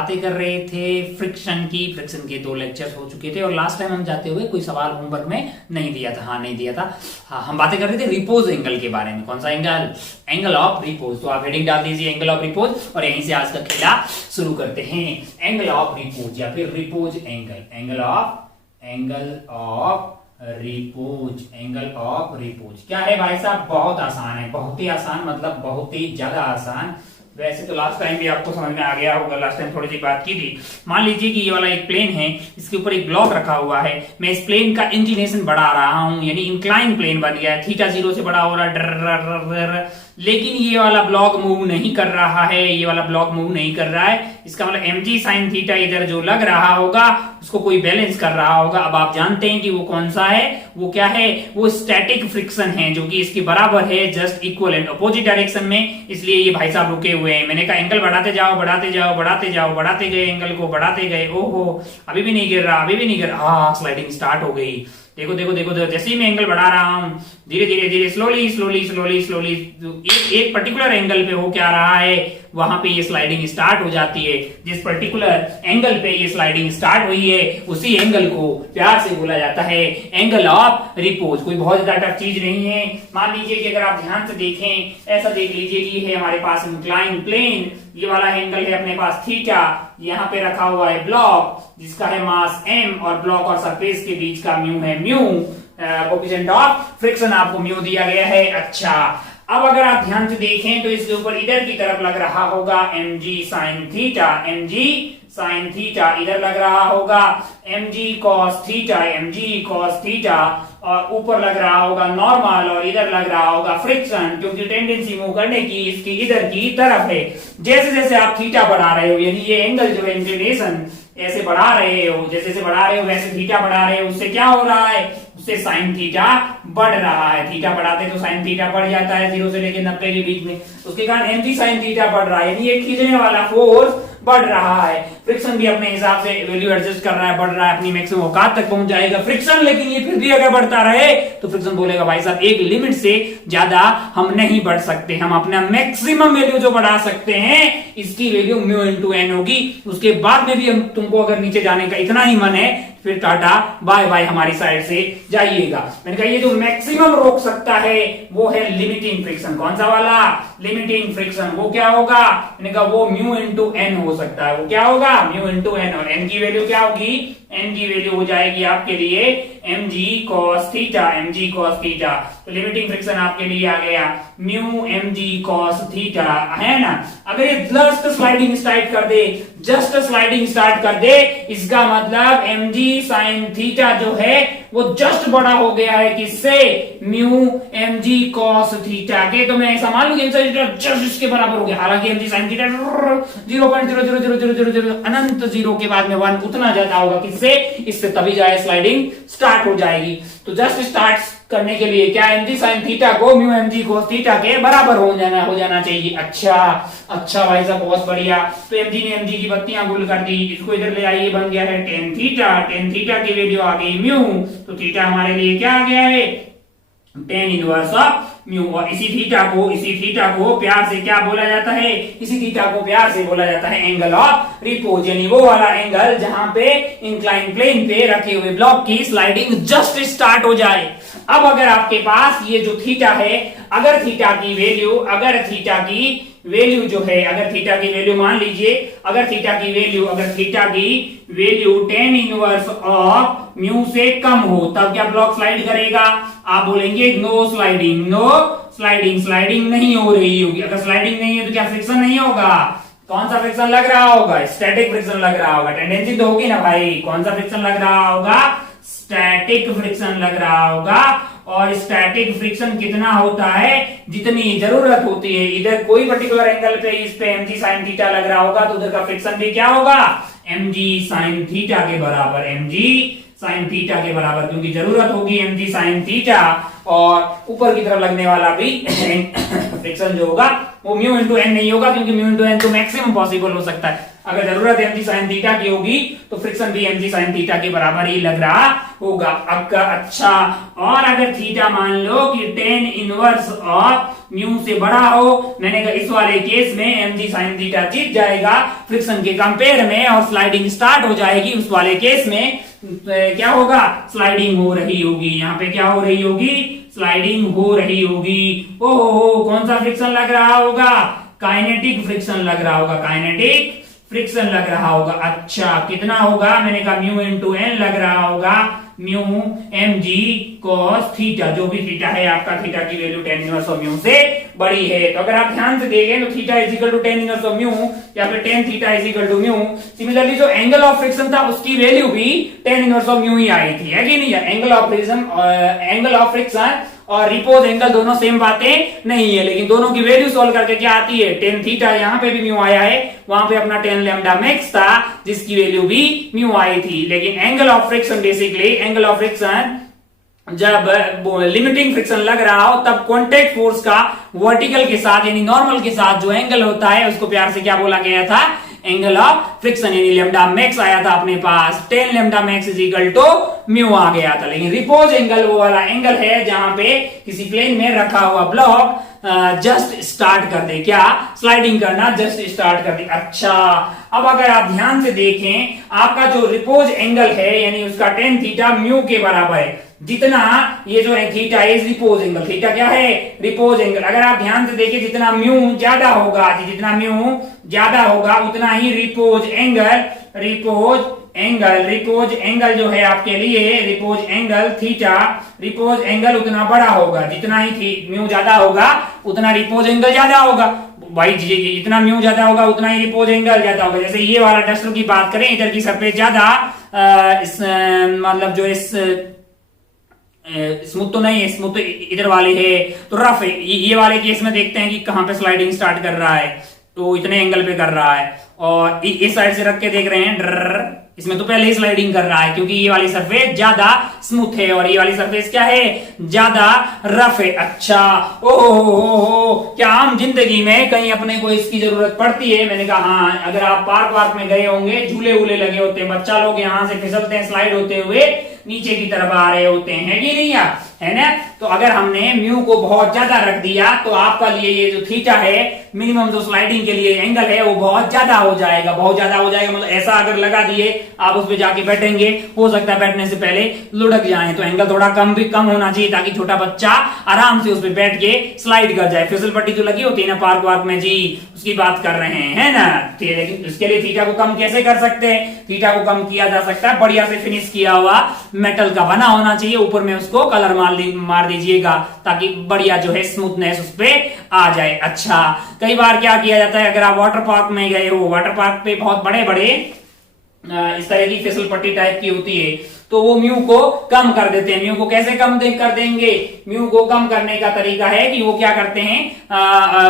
बातें कर रहे थे फ्रिक्शन के 2 लेक्चर्स हो चुके थे और लास्ट टाइम हम जाते हुए कोई सवाल होमवर्क में नहीं दिया था। नहीं दिया था। हाँ, हम बातें कर रहे थे रिपोज एंगल के बारे में। कौन सा एंगल? Angle of repose. तो आप हेडिंग डाल दीजिए एंगल ऑफ रिपोज और यहीं से आज का खेला शुरू करते हैं। एंगल ऑफ रिपोज या फिर repose angle. Angle of repose क्या है भाई साहब? बहुत आसान है, बहुत ही आसान, मतलब बहुत ही ज्यादा आसान। वैसे तो लास्ट टाइम भी आपको समझ में आ गया होगा, लास्ट टाइम थोड़ी सी बात की थी। मान लीजिए कि ये वाला एक प्लेन है, इसके ऊपर एक ब्लॉक रखा हुआ है। मैं इस प्लेन का इंक्लिनेशन बढ़ा रहा हूं, यानी इंक्लाइन प्लेन बन गया है, थीटा 0 से बड़ा हो रहा है, लेकिन ये वाला ब्लॉक मूव नहीं कर रहा है। ये वाला ब्लॉक मूव नहीं कर रहा है, इसका मतलब mg sin थीटा इधर जो लग रहा होगा उसको कोई बैलेंस कर रहा होगा। अब आप जानते हैं कि वो कौन सा है, वो क्या है? वो स्टैटिक फ्रिक्शन है, जो कि इसके बराबर है, just equal and opposite direction में। इसलिए ये भाई साहब रुके हुए हैं। मैंने कहा एंगल बढ़ाते जाओ, बढ़ाते जाओ, बढ़ाते जाओ, बढ़ाते गए, एंगल को बढ़ाते गए। ओहो, अभी भी नहीं गिर रहा, अभी भी नहीं गिर रहा। स्लाइडिंग स्टार्ट हो गई। देखो देखो देखो, जैसे ही मैं एंगल बढ़ा रहा हूं, धीरे धीरे धीरे स्लोली एक पर्टिकुलर एंगल पे हो क्या रहा है, वहां पे ये स्लाइडिंग स्टार्ट हो जाती है। जिस पर्टिकुलर एंगल पे ये स्लाइडिंग स्टार्ट हुई है, उसी एंगल को प्यार से बोला जाता है एंगल ऑफ रिपोज। कोई बहुत ज्यादा टफ चीज नहीं है। मान लीजिए कि अगर आप ध्यान से देखें, ऐसा देख लीजिए कि है हमारे पास इंक्लाइन प्लेन, ये वाला एंगल है अपने पास थीटा, यहाँ पे रखा हुआ है ब्लॉक जिसका है मास m और ब्लॉक और सरफेस के बीच का म्यू है म्यू। कोएफिशिएंट ऑफ फ्रिक्शन आपको म्यू दिया गया है। अच्छा, अब अगर आप ध्यान से देखें तो इसके ऊपर इधर की तरफ लग रहा होगा mg sin theta, mg sin theta इधर लग रहा होगा mg cos थीटा, और ऊपर लग रहा होगा नॉर्मल और इधर लग रहा होगा फ्रिक्शन, क्योंकि टेंडेंसी मूव करने की इसकी इधर की तरफ है। जैसे जैसे आप थीटा बढ़ा रहे हो, यानी ये एंगल जो है इंक्लिनेशन ऐसे बढ़ा रहे हो, जैसे जैसे बढ़ा रहे हो वैसे थीटा बढ़ा रहे हो, उससे क्या हो रहा है? उससे साइन थीटा बढ़ रहा है। थीटा बढ़ाते तो साइन थीटा बढ़ जाता है 0 से लेकर 90 के बीच में, उसके कारण mg साइन थीटा बढ़ रहा है, यानी ये खींचने वाला फोर्स बढ़ रहा है। फ्रिक्शन भी अपने हिसाब से वैल्यू एडजस्ट कर रहा है, बढ़ रहा है, अपनी मैक्सिमम औकात तक पहुंच जाएगा फ्रिक्शन। लेकिन ये फिर भी अगर बढ़ता रहे तो फ्रिक्शन बोलेगा भाई साहब एक लिमिट से ज्यादा हम नहीं बढ़ सकते, हम अपना मैक्सिमम वैल्यू जो बढ़ा सकते हैं इसकी वैल्यू म्यू इनटू एन होगी। उसके बाद में भी हम तुमको अगर नीचे जाने का इतना ही मन है, फिर टाटा बाय बाय हमारी साइड से जाइएगा। मैंने कहा ये जो मैक्सिमम रोक सकता है वो है लिमिटिंग फ्रिक्शन। कौन सा वाला? Limiting friction. वो क्या होगा? मैंने कहा वो म्यू इनटू एन हो सकता है। वो क्या होगा? Mu into N. और एन की वैल्यू क्या होगी? एन की वैल्यू हो जाएगी आपके लिए mg cos थीटा। तो लिमिटिंग फ्रिक्शन आपके लिए आ गया म्यू mg cos थीटा, है ना। अगर ये जस्ट स्लाइडिंग स्टार्ट कर दे, इसका मतलब mg sin थीटा जो है वो जस्ट बड़ा हो गया है किससे? म्यू mg cos थीटा के। तो मैं ऐसा मान लूं कि जस्ट इसके बराबर हो गया। हालांकि mg sin थीटा 0.00000 अनंत 0 के बाद में 1 उतना ज्यादा होगा किससे? इससे, तभी जाए स्लाइडिंग स्टार्ट हो जाएगी। तो जस्ट स्टार्ट करने के लिए क्या mg sin थीटा को म्यू mg cos थीटा के बराबर हो जाना चाहिए। अच्छा भाई साहब, बहुत बढ़िया। तो mg ने mg की बत्तियां गुल कर दी, इसको इधर ले आइए, बन गया है tan थीटा की वैल्यू आ गई म्यू। तो थीटा हमारे लिए क्या आ गया है? tan inverse of mu. और इसी थीटा को प्यार से क्या बोला जाता है? इसी थीटा को प्यार से बोला जाता है एंगल ऑफ रिपोज, यानी वो वाला एंगल जहां पे इंक्लाइन प्लेन पे रखे हुए ब्लॉक की स्लाइडिंग जस्ट स्टार्ट हो जाए। अब अगर आपके पास ये जो थीटा है, अगर थीटा की वैल्यू जो है, अगर थीटा की वैल्यू मान लीजिए, अगर थीटा की value tan inverse of mu से कम हो, तब क्या ब्लॉक स्लाइड करेगा? आप बोलेंगे नो स्लाइडिंग नहीं हो रही होगी। अगर स्लाइडिंग नहीं है तो क्या फ्रिक्शन नहीं होगा? कौन सा फ्रिक्शन लग रहा होगा? स्टैटिक फ्रिक्शन लग रहा होगा। टेंडेंसी तो होगी ना भाई। कौन सा फ्रिक्शन लग रहा होगा? स्टैटिक फ्रिक्शन लग रहा होगा। और स्टैटिक फ्रिक्शन कितना होता है? जितनी जरूरत होती है। इधर कोई पर्टिकुलर एंगल पे इस पे mg sin थीटा लग रहा होगा तो उधर का फ्रिक्शन भी क्या होगा? mg sin थीटा के बराबर, क्योंकि जरूरत होगी mg sin थीटा, और ऊपर की तरफ लगने वाला भी फ्रिक्शन जो होगा वो म्यू इंटू एन नहीं होगा, क्योंकि म्यू इंटू एन तो मैक्सिमम पॉसिबल हो सकता है। अगर जरूरत है mg sin थीटा की होगी तो फ्रिक्शन भी mg sin थीटा के बराबर ही लग रहा होगा आपका। अच्छा, और अगर थीटा मान लो कि tan इनवर्स ऑफ म्यू से बड़ा हो, मैंने कहा इस वाले केस में mg sin थीटा जीत जाएगा फ्रिक्शन के कंपेयर में और स्लाइडिंग स्टार्ट हो जाएगी। उस वाले केस में क्या होगा, स्लाइडिंग हो रही होगी। यहाँ पे क्या हो रही होगी, स्लाइडिंग हो रही होगी। ओहो, कौन सा फ्रिक्शन लग रहा होगा, काइनेटिक फ्रिक्शन लग रहा होगा, काइनेटिक फ्रिक्शन लग रहा होगा। अच्छा, कितना होगा, मैंने कहा म्यू इंटू एन लग रहा होगा, mu M G cos theta, जो भी थीटा है आपका, थीटा की value tan inverse of mu से बड़ी है। तो अगर आप ध्यान से देखें तो theta is equal to tan inverse of mu या फिर tan theta is equal to mu. Similarly जो एंगल ऑफ फ्रिक्शन था उसकी वैल्यू भी tan इनवर्स ऑफ म्यू ही आई थी, है कि नहीं। एंगल ऑफ फ्रिक्शन और रिपोज एंगल दोनों सेम बातें नहीं है, लेकिन दोनों की वैल्यू सॉल्व करके क्या आती है, tan थीटा। यहाँ पे भी म्यू आया है, वहां पे अपना tan लैम्डा मैक्स था जिसकी वैल्यू भी म्यू आई थी। लेकिन angle of friction, basically angle of friction जब लिमिटिंग फ्रिक्शन लग रहा हो तब कांटेक्ट फोर्स का वर्टिकल के साथ यानी नॉर्मल के साथ जो एंगल होता है उसको प्यार से क्या बोला गया था, एंगल ऑफ फ्रिक्शन, यानी लैम्डा मैक्स आया था अपने पास, tan lambda max is equal to mu आ गया था। लेकिन रिपोज एंगल वो वाला एंगल है जहां पे किसी प्लेन में रखा हुआ ब्लॉक जस्ट स्टार्ट कर दे, क्या स्लाइडिंग करना जस्ट स्टार्ट कर दे। अच्छा, अब अगर आप ध्यान से देखें आपका जो रिपोज एंगल है यानी उसका tan थीटा म्यू के बराबर है, जितना ये जो है theta is repose angle, theta क्या है, रिपोज एंगल। अगर आप ध्यान से देखिए जितना म्यू ज्यादा होगा, जितना म्यू ज्यादा होगा उतना ही रिपोज एंगल जो है आपके लिए, repose angle theta, repose angle उतना बड़ा होगा। जितना ही म्यू ज्यादा होगा उतना रिपोज एंगल ज्यादा होगा। भाई जितना म्यू ज्यादा होगा उतना ही रिपोज एंगल ज्यादा होगा। जैसे ये वाला डस्टर की बात करें, इधर की सरफेस ज्यादा मतलब जो इस स्मूथ तो नहीं है, स्मूथ तो इधर वाले है तो रफ है। ये वाले केस में देखते हैं कि कहां पे स्लाइडिंग स्टार्ट कर रहा है, तो इतने एंगल पे कर रहा है। और इस साइड से रख के देख रहे हैं, इसमें तो पहले ही स्लाइडिंग कर रहा है क्योंकि ये वाली सरफेस ज्यादा स्मूथ है और ये वाली सरफेस क्या है, ज्यादा रफ है। अच्छा, ओहो, क्या आम जिंदगी में कहीं अपने को इसकी जरूरत पड़ती है? मैंने कहा हाँ, अगर आप पार्क में गए होंगे, झूले वूले लगे होते हैं, बच्चा लोग यहाँ से फिसलते हैं स्लाइड होते हुए नीचे की तरफ आ रहे होते हैं कि नहीं है ना। तो अगर हमने म्यू को बहुत ज्यादा रख दिया तो आपका लिए ये जो थीटा है, मिनिमम जो स्लाइडिंग के लिए एंगल है वो बहुत ज्यादा हो जाएगा, बहुत ज्यादा हो जाएगा। मतलब ऐसा अगर लगा दिए आप उस पर जाके बैठेंगे, हो सकता है बैठने से पहले लुढ़क जाए, तो एंगल थोड़ा कम होना चाहिए ताकि छोटा बच्चा आराम से उस पर बैठ के स्लाइड कर जाए। फिसल पट्टी जो लगी होती है ना पार्क वार्क में जी, उसकी बात कर रहे हैं ना। लेकिन उसके लिए थीटा को कम कैसे कर सकते हैं? थीटा को कम किया जा सकता है, बढ़िया से फिनिश किया हुआ मेटल का बना होना चाहिए, ऊपर में उसको कलर मार दीजिएगा ताकि बढ़िया जो है स्मूथनेस उस पे आ जाए। अच्छा, कई बार क्या किया जाता है, अगर आप वाटर पार्क में गए हो, वाटर पार्क पे बहुत बड़े बड़े इस तरह की फिसल पट्टी टाइप की होती है, तो वो म्यू को कम कर देते हैं। म्यू को कैसे कम कर देंगे? म्यू को कम करने का तरीका है कि वो क्या करते हैं,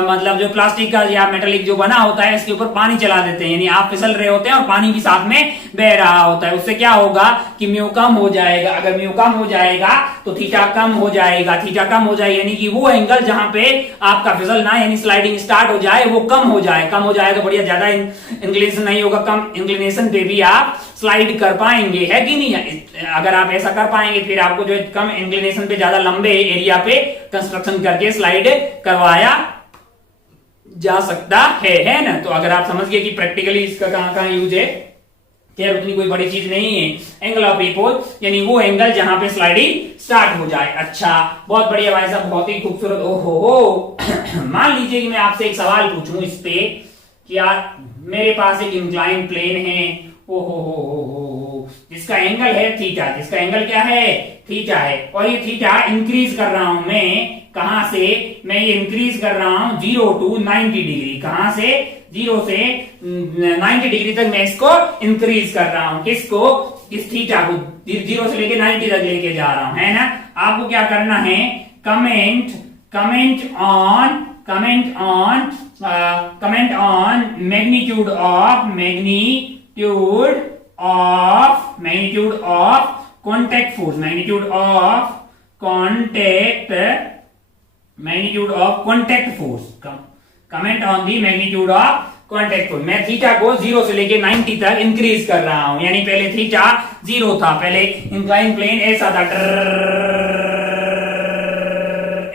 मतलब जो प्लास्टिक का या मेटेलिक जो बना होता है इसके ऊपर पानी चला देते हैं, यानी आप फिसल रहे होते हैं और पानी भी साथ में बह रहा होता है। उससे क्या होगा कि म्यू कम हो जाएगा। अगर म्यू कम हो जाएगा तो थीटा कम हो जाएगा, थीटा कम हो जाएगा यानी कि वो एंगल जहां पे आपका फिसलना यानी स्लाइडिंग स्टार्ट हो जाए वो कम हो जाए। कम हो जाए तो बढ़िया, ज्यादा इंक्लिनेशन नहीं होगा, कम इंक्लिनेशन पे भी आप स्लाइड कर पाएंगे, है कि नहीं। अगर आप ऐसा कर पाएंगे फिर आपको जो कम इंक्लिनेशन पे ज्यादा लंबे एरिया पे कंस्ट्रक्शन करके स्लाइड करवाया जा सकता है ना। तो अगर आप समझ गए कि प्रैक्टिकली इसका कहां यूज है, खैर उतनी कोई बड़ी चीज नहीं है। एंगल ऑफ रिपोज यानी वो एंगल जहां पे स्लाइडिंग स्टार्ट हो जाए। अच्छा, बहुत बढ़िया भाई साहब, बहुत ही खूबसूरत। ओहो, मान लीजिए कि मैं आपसे एक सवाल पूछूं इस पे कि यार मेरे पास एक इंक्लाइन प्लेन है, ओहो, जिसका एंगल है थीटा, जिसका एंगल क्या है, थीटा है, और ये थीटा इंक्रीज कर रहा हूं मैं, कहां से, मैं ये इंक्रीज कर रहा हूं 0 to 90 डिग्री, कहां से, 0 से 90 डिग्री तक मैं इसको इंक्रीज कर रहा हूं। किसको, इस थीटा को 0 से लेके 90 तक लेके जा रहा हूं, है ना। आपको क्या करना है, comment on magnitude of contact magnitude of contact force, comment on the magnitude of contact force. मैं थीटा को 0 से लेके 90 तक इंक्रीज कर रहा हूं, यानी पहले थीटा 0 था, पहले इंक्लाइन प्लेन ऐसा था,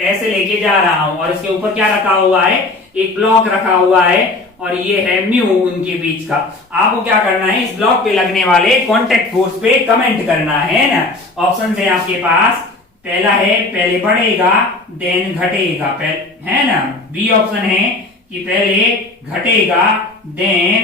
ऐसे लेके जा रहा हूं, और इसके ऊपर क्या रखा हुआ है, एक ब्लॉक रखा हुआ है, और ये है म्यू उनके बीच का। आपको क्या करना है, इस ब्लॉक पे लगने वाले कॉन्टैक्ट फोर्स पे कमेंट करना है ना। ऑप्शन है आपके पास, पहला है पहले बढ़ेगा देन घटेगा, है ना। बी ऑप्शन है कि पहले घटेगा देन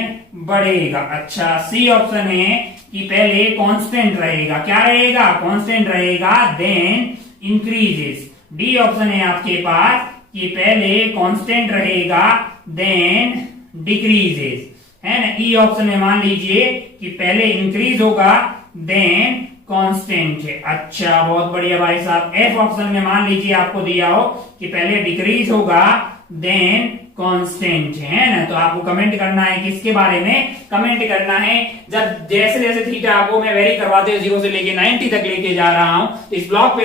बढ़ेगा। अच्छा, सी ऑप्शन है कि पहले कांस्टेंट रहेगा, क्या रहेगा, कांस्टेंट रहेगा देन इंक्रीजेस। डी ऑप्शन है आपके पास कि पहले कांस्टेंट रहेगा देन डिक्रीजेस, है ना। ई ऑप्शन में मान लीजिए कि पहले इंक्रीज होगा देन कांस्टेंट है। अच्छा, बहुत बढ़िया भाई साहब। एफ ऑप्शन में मान लीजिए आपको दिया हो कि पहले डिक्रीज होगा देन कांस्टेंट, है ना। तो आपको कमेंट करना है, किसके बारे में कमेंट करना है, जब जैसे जैसे थीटा आपको मैं वेरी करवाते हुए 0 से लेके 90 तक लेके जा रहा हूं, तो इस ब्लॉक पे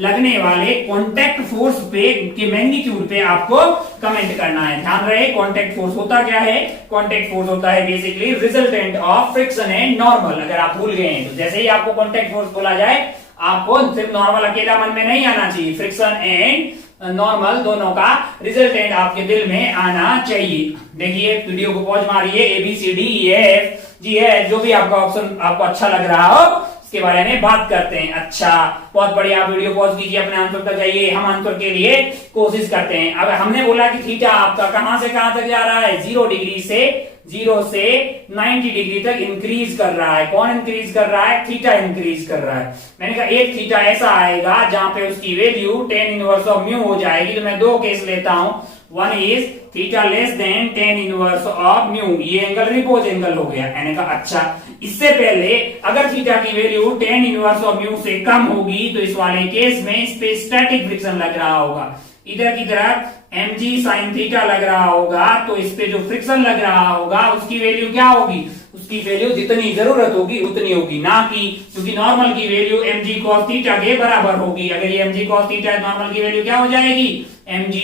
लगने वाले कॉन्टैक्ट फोर्स पे के मैग्नीट्यूड पे आपको कमेंट करना है। ध्यान रहे, कॉन्टैक्ट फोर्स होता क्या है, कॉन्टैक्ट फोर्स होता है basically resultant of friction and normal. अगर आप भूल गए हैं तो जैसे ही आपको कॉन्टैक्ट फोर्स बोला जाए, आपको सिर्फ नॉर्मल अकेला मन में नहीं आना चाहिए, फ्रिक्शन एंड नॉर्मल दोनों का रिजल्टेंट आपके दिल में आना चाहिए। देखिए, वीडियो को पॉज मारिए, ABCDEF जो भी आपका ऑप्शन आपको अच्छा लग रहा हो इसके बारे में बात करते हैं। अच्छा, बहुत बढ़िया, आप वीडियो पॉज कीजिए, अपने आंसर तक जाइए, हम आंसर के लिए कोशिश करते हैं। अब हमने बोला कि थीटा आपका कहां से कहां तक जा रहा है, 0 से 90 डिग्री तक इंक्रीज कर रहा है। कौन इंक्रीज कर रहा है, थीटा इंक्रीज कर रहा है। मैंने कहा एक थीटा ऐसा आएगा जहां पे उसकी value tan inverse of mu हो जाएगी। तो मैं दो केस लेता हूं, one is theta less than tan inverse of mu, ये एंगल रिपोज एंगल हो गया। मैंने कहा अच्छा, इससे पहले अगर थीटा की value tan inverse of mu से कम होगी तो इस वाले केस में इस पे स्टैटिक फ्रिक्शन लग रहा होगा। इधर की तरफ mg sin थीटा लग रहा होगा, तो इस पे जो फ्रिक्शन लग रहा होगा उसकी वैल्यू क्या होगी, उसकी वैल्यू जितनी जरूरत होगी उतनी होगी, ना कि क्योंकि नॉर्मल की वैल्यू mg cos थीटा के बराबर होगी। अगर ये mg cos थीटा है, नॉर्मल की वैल्यू क्या हो जाएगी, mg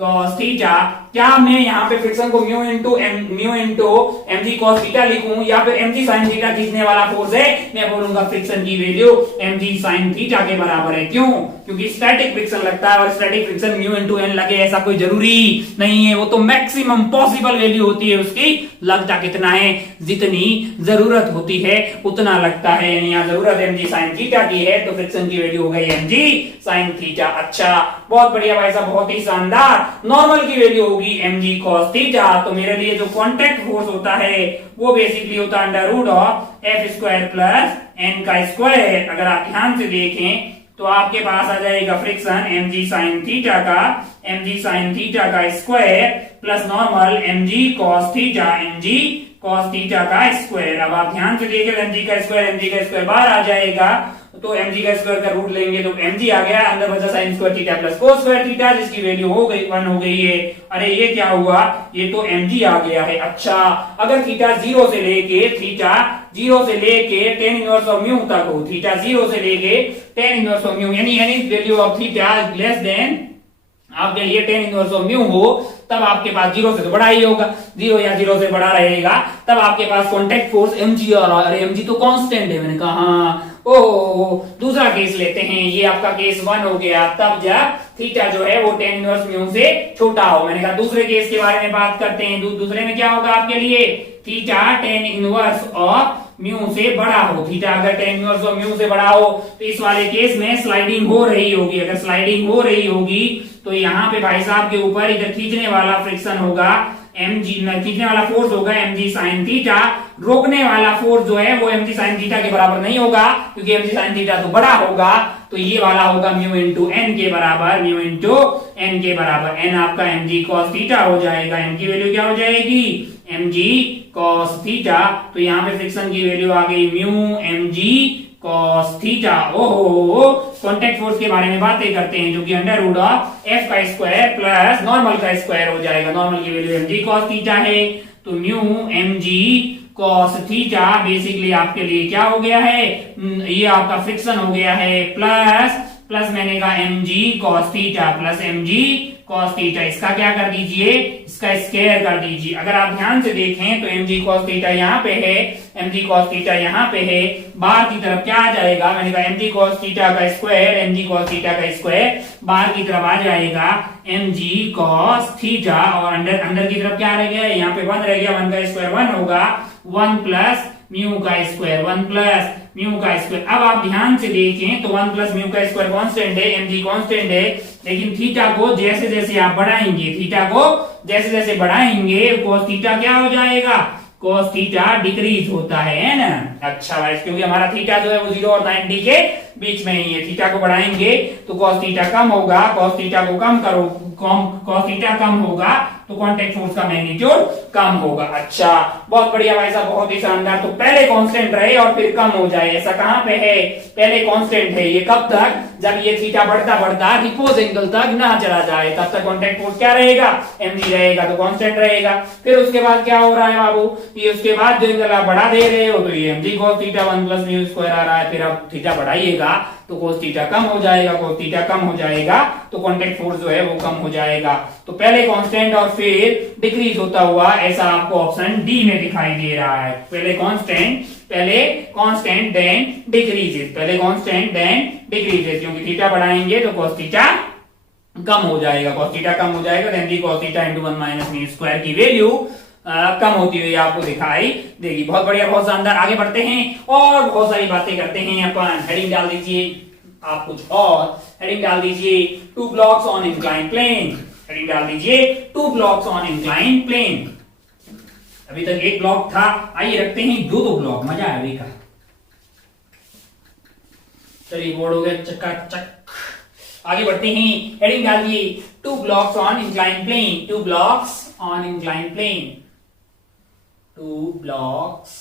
cos थीटा। क्या मैं यहाँ पे फ्रिक्शन को mu into mg cos theta लिखूं, या फिर mg sin थीटा खींचने वाला फोर्स है, मैं बोलूंगा फ्रिक्शन की वैल्यू mg sin थीटा के बराबर है। क्यों, क्योंकि स्टैटिक फ्रिक्शन लगता है, और static friction mu into n लगे ऐसा कोई जरूरी नहीं है, वो तो मैक्सिमम पॉसिबल वैल्यू होती है उसकी। लगता कितना है, जितनी जरूरत होती है उतना लगता है, यानी यहाँ जरूरत mg sin थीटा की है तो फ्रिक्शन की वैल्यू हो गई mg sin थीटा। अच्छा, बहुत बढ़िया भाई साहब, बहुत ही शानदार। नॉर्मल की वैल्यू होगी mg cos थीटा। तो मेरे लिए जो कॉन्टैक्ट फोर्स होता है वो बेसिकली होता है under root of f square plus n का स्क्वायर। अगर आप ध्यान से देखें तो आपके पास आ जाएगा फ्रिक्शन mg sin थीटा का square plus normal mg cos theta का स्क्वायर। अब आप ध्यान से देखें, mg का स्क्वायर बाहर आ जाएगा, तो mg का स्क्वायर का रूट लेंगे तो mg आ गया, अंदर बचा sin square theta plus cos square theta, जिसकी वैल्यू हो गई 1 हो गई है। अरे ये क्या हुआ, ये तो mg आ गया है। अच्छा, अगर थीटा 0 से लेके tan इनवर्स ऑफ म्यू तक हो, थीटा 0 से लेके tan इनवर्स ऑफ म्यू, यानी any value of theta less than आपके लिए tan इनवर्स ऑफ म्यू हो, तब आपके पास 0 से तो बड़ा ही होगा, 0 या 0 से बड़ा रहेगा, तब आपके पास कॉन्टैक्ट फोर्स mg। और mg तो कांस्टेंट है। मैंने कहा हाँ, दूसरा केस लेते हैं, ये आपका केस 1 हो गया, तब जब थीटा जो है वो tan इनवर्स म्यू से छोटा हो। मैंने कहा दूसरे केस के बारे में बात करते हैं। दूसरे में क्या होगा आपके लिए, theta tan inverse of mu से बड़ा हो। थीटा अगर tan इनवर्स ऑफ म्यू से बड़ा हो तो इस वाले केस में स्लाइडिंग हो रही होगी। अगर स्लाइडिंग हो रही होगी तो यहाँ पे भाई साहब के ऊपर इधर खींचने वाला फ्रिक्शन होगा खींचने वाला फोर्स होगा mg sin थीटा। रोकने वाला फोर्स जो है वो mg sin थीटा के बराबर नहीं होगा, क्योंकि mg sin थीटा तो बड़ा होगा, तो ये वाला होगा म्यू इंटू n के बराबर, n आपका mg cos थीटा हो जाएगा। n की वैल्यू क्या हो जाएगी, mg cos थीटा। तो यहाँ पे फ्रिक्शन की वैल्यू आ गई म्यू mg cos थीटा। ओहो, कॉन्टैक्ट फोर्स के बारे में बातें करते हैं, जो कि अंडर रूट ऑफ f का स्क्वायर प्लस नॉर्मल का स्क्वायर हो जाएगा। नॉर्मल की वैल्यू mg cos थीटा है, तो mu mg cos theta basically आपके लिए क्या हो गया है, ये आपका फ्रिक्शन हो गया है, प्लस प्लस मैंने कहा mg cos theta plus mg cos theta, इसका क्या कर दीजिए, इसका स्क्वायर कर दीजिए। अगर आप ध्यान से देखें तो mg cos थीटा यहाँ पे है, mg cos थीटा यहाँ पे है, बाहर की तरफ क्या आ जाएगा, मैंने कहा mg cos थीटा का स्क्वायर, mg cos थीटा का स्क्वायर बाहर की तरफ आ जाएगा mg cos थीटा, और अंदर की तरफ क्या रह गया, यहाँ पे 1 रह गया, 1 का स्क्वायर 1 होगा, 1 प्लस म्यू का स्क्वायर, 1 प्लस म्यू का स्क्वायर। अब आप ध्यान से देखें तो 1 प्लस म्यू का स्क्वायर कांस्टेंट है, mg कांस्टेंट है, लेकिन थीटा को जैसे जैसे आप बढ़ाएंगे, थीटा को जैसे जैसे बढ़ाएंगे cos थीटा क्या हो जाएगा, cos थीटा डिक्रीज होता है ना। अच्छा भाई, क्योंकि हमारा थीटा जो है वो 0 और 90 के बीच में ही है, थीटा को बढ़ाएंगे तो cos थीटा कम होगा, cos थीटा को कम करो, cos थीटा कम होगा तो कांटेक्ट फोर्स का मैग्नीट्यूड कम होगा। अच्छा, बहुत बढ़िया भाई साहब, बहुत ही शानदार। तो पहले कांस्टेंट रहे और फिर कम हो जाए, ऐसा कहां पे है, पहले कांस्टेंट है, ये कब तक, जब ये थीटा बढ़ता बढ़ता रिपोज एंगल तक ना चला जाए, तब तक कांटेक्ट फोर्स क्या रहेगा, mg रहेगा, तो कांस्टेंट रहेगा। फिर उसके बाद क्या हो रहा है बाबू, ये उसके बाद जो एंगल आप बढ़ा दे रहे हो तो ये mg cos theta 1 plus mu square आ रहा है, फिर आप थीटा बढ़ाइएगा तो cos थीटा कम हो जाएगा, cos थीटा कम हो जाएगा तो कांटेक्ट फोर्स जो है वो कम हो जाएगा। तो पहले कांस्टेंट और फिर डिक्रीज होता हुआ, ऐसा आपको ऑप्शन डी में दिखाई दे रहा है। पहले कांस्टेंट देन डिक्रीजेस, पहले कांस्टेंट देन डिक्रीजेस, क्योंकि थीटा बढ़ाएंगे तो cos थीटा कम हो जाएगा, cos थीटा कम हो जाएगा, देन दी cos theta into 1 minus mu square की वैल्यू कम होती हुई आपको दिखाई देगी। बहुत बढ़िया, बहुत शानदार। आगे बढ़ते हैं और बहुत सारी बातें करते हैं अपन। हेडिंग डाल दीजिए आप कुछ और, हेडिंग डाल दीजिए 2 blocks on incline plane, heading डाल दीजिए 2 ब्लॉक्स ऑन इंक्लाइन प्लेन। अभी तक एक ब्लॉक था, आइए रखते हैं 2 ब्लॉक, मजा आएगा। चलिए, बोर्ड हो गया चकाचक। आगे बढ़ते हैं, हेडिंग डाल दिए 2 blocks on incline plane, 2 blocks on incline plane, 2 blocks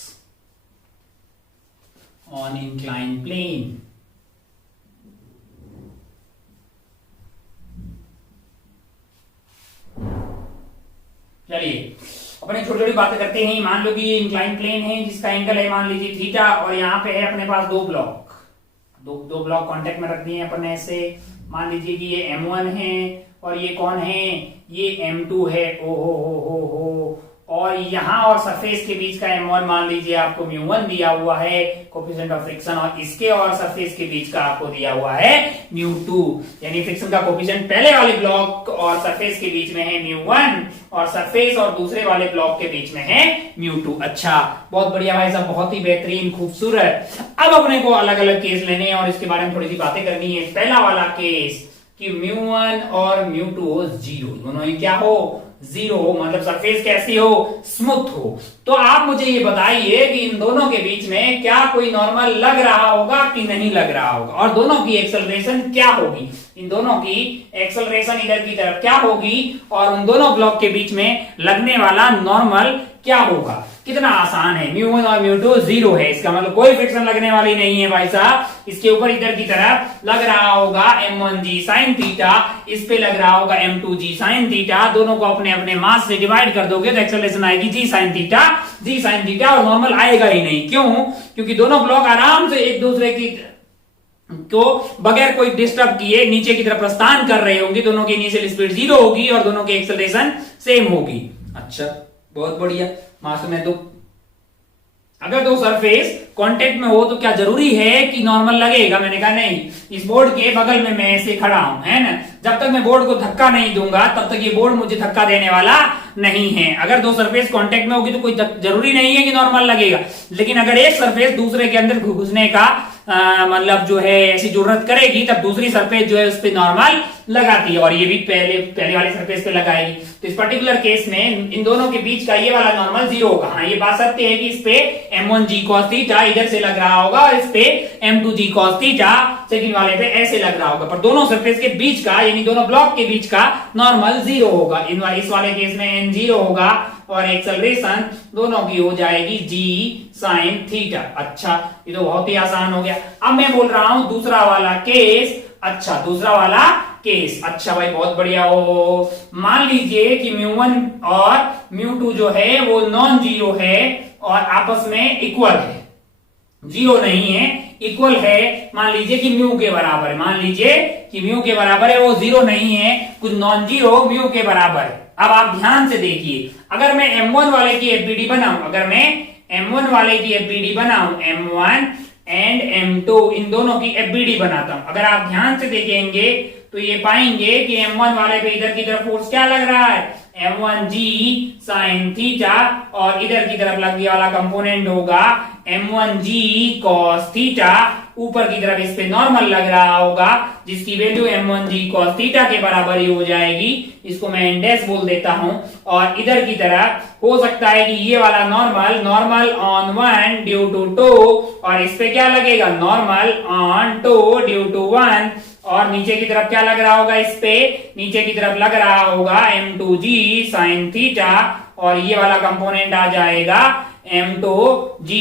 on inclined plane। चलिए अपने छोटी छोटी बातें करते हैं। मान लो कि ये इंक्लाइन प्लेन है जिसका एंगल है मान लीजिए थीटा, और यहाँ पे है अपने पास 2 ब्लॉक, दो ब्लॉक कांटेक्ट में रख दिए अपन ऐसे। मान लीजिए कि ये M1 है और ये कौन है, ये M2 है। ओ हो, और यहाँ और सरफेस के बीच का M1 मान लीजिए आपको μ1 दिया हुआ है, कोफिशिएंट ऑफ फ्रिक्शन, और इसके और सरफेस के बीच का आपको दिया हुआ है μ2, यानी फ्रिक्शन का कोफिशिएंट पहले वाले ब्लॉक और सरफेस के बीच में है μ1 और सरफेस और दूसरे वाले ब्लॉक के बीच में है μ2। अच्छा, बहुत बढ़िया भाई साहब, बहुत ही बेहतरीन, खूबसूरत। अब अपने को अलग अलग केस लेने हैं और इसके बारे में थोड़ी सी बातें करनी है। पहला वाला केस कि μ1 और μ2 हो 0, दोनों ही क्या हो, 0 हो, मतलब सरफेस कैसी हो, स्मूथ हो। तो आप मुझे ये बताइए कि इन दोनों के बीच में क्या कोई नॉर्मल लग रहा होगा कि नहीं लग रहा होगा, और दोनों की एक्सेलरेशन क्या होगी, इन दोनों की एक्सेलरेशन इधर की तरफ क्या होगी, और उन दोनों ब्लॉक के बीच में लगने वाला नॉर्मल क्या होगा। कितना आसान है, μ1 और μ2 0 है, इसका मतलब कोई फ्रिक्शन लगने वाली नहीं है भाई साहब। इसके ऊपर इधर की तरफ लग रहा होगा m1g sin थीटा, इस पे लग रहा होगा m2g sin थीटा। दोनों को अपने अपने मास से डिवाइड कर दोगे तो एक्सेलरेशन आएगी g sin थीटा, और नॉर्मल आएगा ही नहीं। क्यों? क्योंकि दोनों ब्लॉक आराम से एक दूसरे की को बगैर कोई डिस्टर्ब किए नीचे की तरफ प्रस्थान कर रहे होंगे, दोनों की इनिशियल स्पीड 0 होगी और दोनों की एक्सेलरेशन सेम होगी। अच्छा, बहुत बढ़िया। मास में तो अगर दो सरफेस कांटेक्ट में हो तो क्या जरूरी है कि नॉर्मल लगेगा? मैंने कहा नहीं। इस बोर्ड के बगल में मैं ऐसे खड़ा हूं, है ना, जब तक मैं बोर्ड को धक्का नहीं दूंगा तब तक ये बोर्ड मुझे धक्का देने वाला नहीं है। अगर दो सरफेस कांटेक्ट में होगी तो कोई जरूरी नहीं है कि नॉर्मल लगेगा, लेकिन अगर एक सरफेस दूसरे के अंदर घुसने का मतलब जो है ऐसी जरूरत करेगी तब दूसरी सरफेस जो है उस पर नॉर्मल लगाती है, और ये भी पहले वाली सरफेस पे लगाएगी। तो इस पर्टिकुलर केस में इन दोनों के बीच का ये वाला नॉर्मल 0 होगा। हाँ, ये बात सत्य है कि इस पे m1g cos थीटा इधर से लग रहा होगा और इस पे m2g cos थीटा सेकंड वाले पे ऐसे लग रहा होगा, पर दोनों सरफेस के बीच का यानी दोनों ब्लॉक के बीच का नॉर्मल 0 होगा। इस वाले केस में n0 होगा और एक्सेलरेशन दोनों की हो जाएगी g sin थीटा। अच्छा, ये तो बहुत ही आसान हो गया। अब मैं बोल रहा हूं दूसरा वाला केस। अच्छा, दूसरा वाला केस। अच्छा भाई, बहुत बढ़िया हो। मान लीजिए कि μ1 और μ2 जो है वो नॉन जीरो है और आपस में इक्वल है, 0 नहीं है, इक्वल है, मान लीजिए कि म्यू के बराबर है, मान लीजिए कि म्यू के बराबर है, वो जीरो नहीं है, कुछ नॉन जीरो म्यू के बराबर है। अब आप ध्यान से देखिए, अगर मैं M1 वाले की एफबीडी बनाऊं, अगर मैं M1 वाले की एफबीडी बनाऊं, M1 एंड M2 इन दोनों की एफबीडी बनाता हूं, अगर आप ध्यान से देखेंगे तो ये पाएंगे कि M1 वाले पे इधर की तरफ फोर्स क्या लग रहा है, M1G sin थीटा, और इधर की तरफ लगने वाला कंपोनेंट होगा M1G cos थीटा, ऊपर की तरफ इस पे नॉर्मल लग रहा होगा जिसकी वैल्यू M1G cos थीटा के बराबर ही हो जाएगी, इसको मैं इंडेक्स बोल देता हूं। और इधर की तरफ हो सकता है कि ये वाला नॉर्मल ऑन 1 ड्यू टू 2, और इस पे क्या लगेगा, नॉर्मल ऑन 2 ड्यू टू 1, और नीचे की तरफ क्या लग रहा होगा, इस पे नीचे की तरफ लग रहा होगा M2G sin थीटा, और ये वाला कंपोनेंट आ जाएगा M2G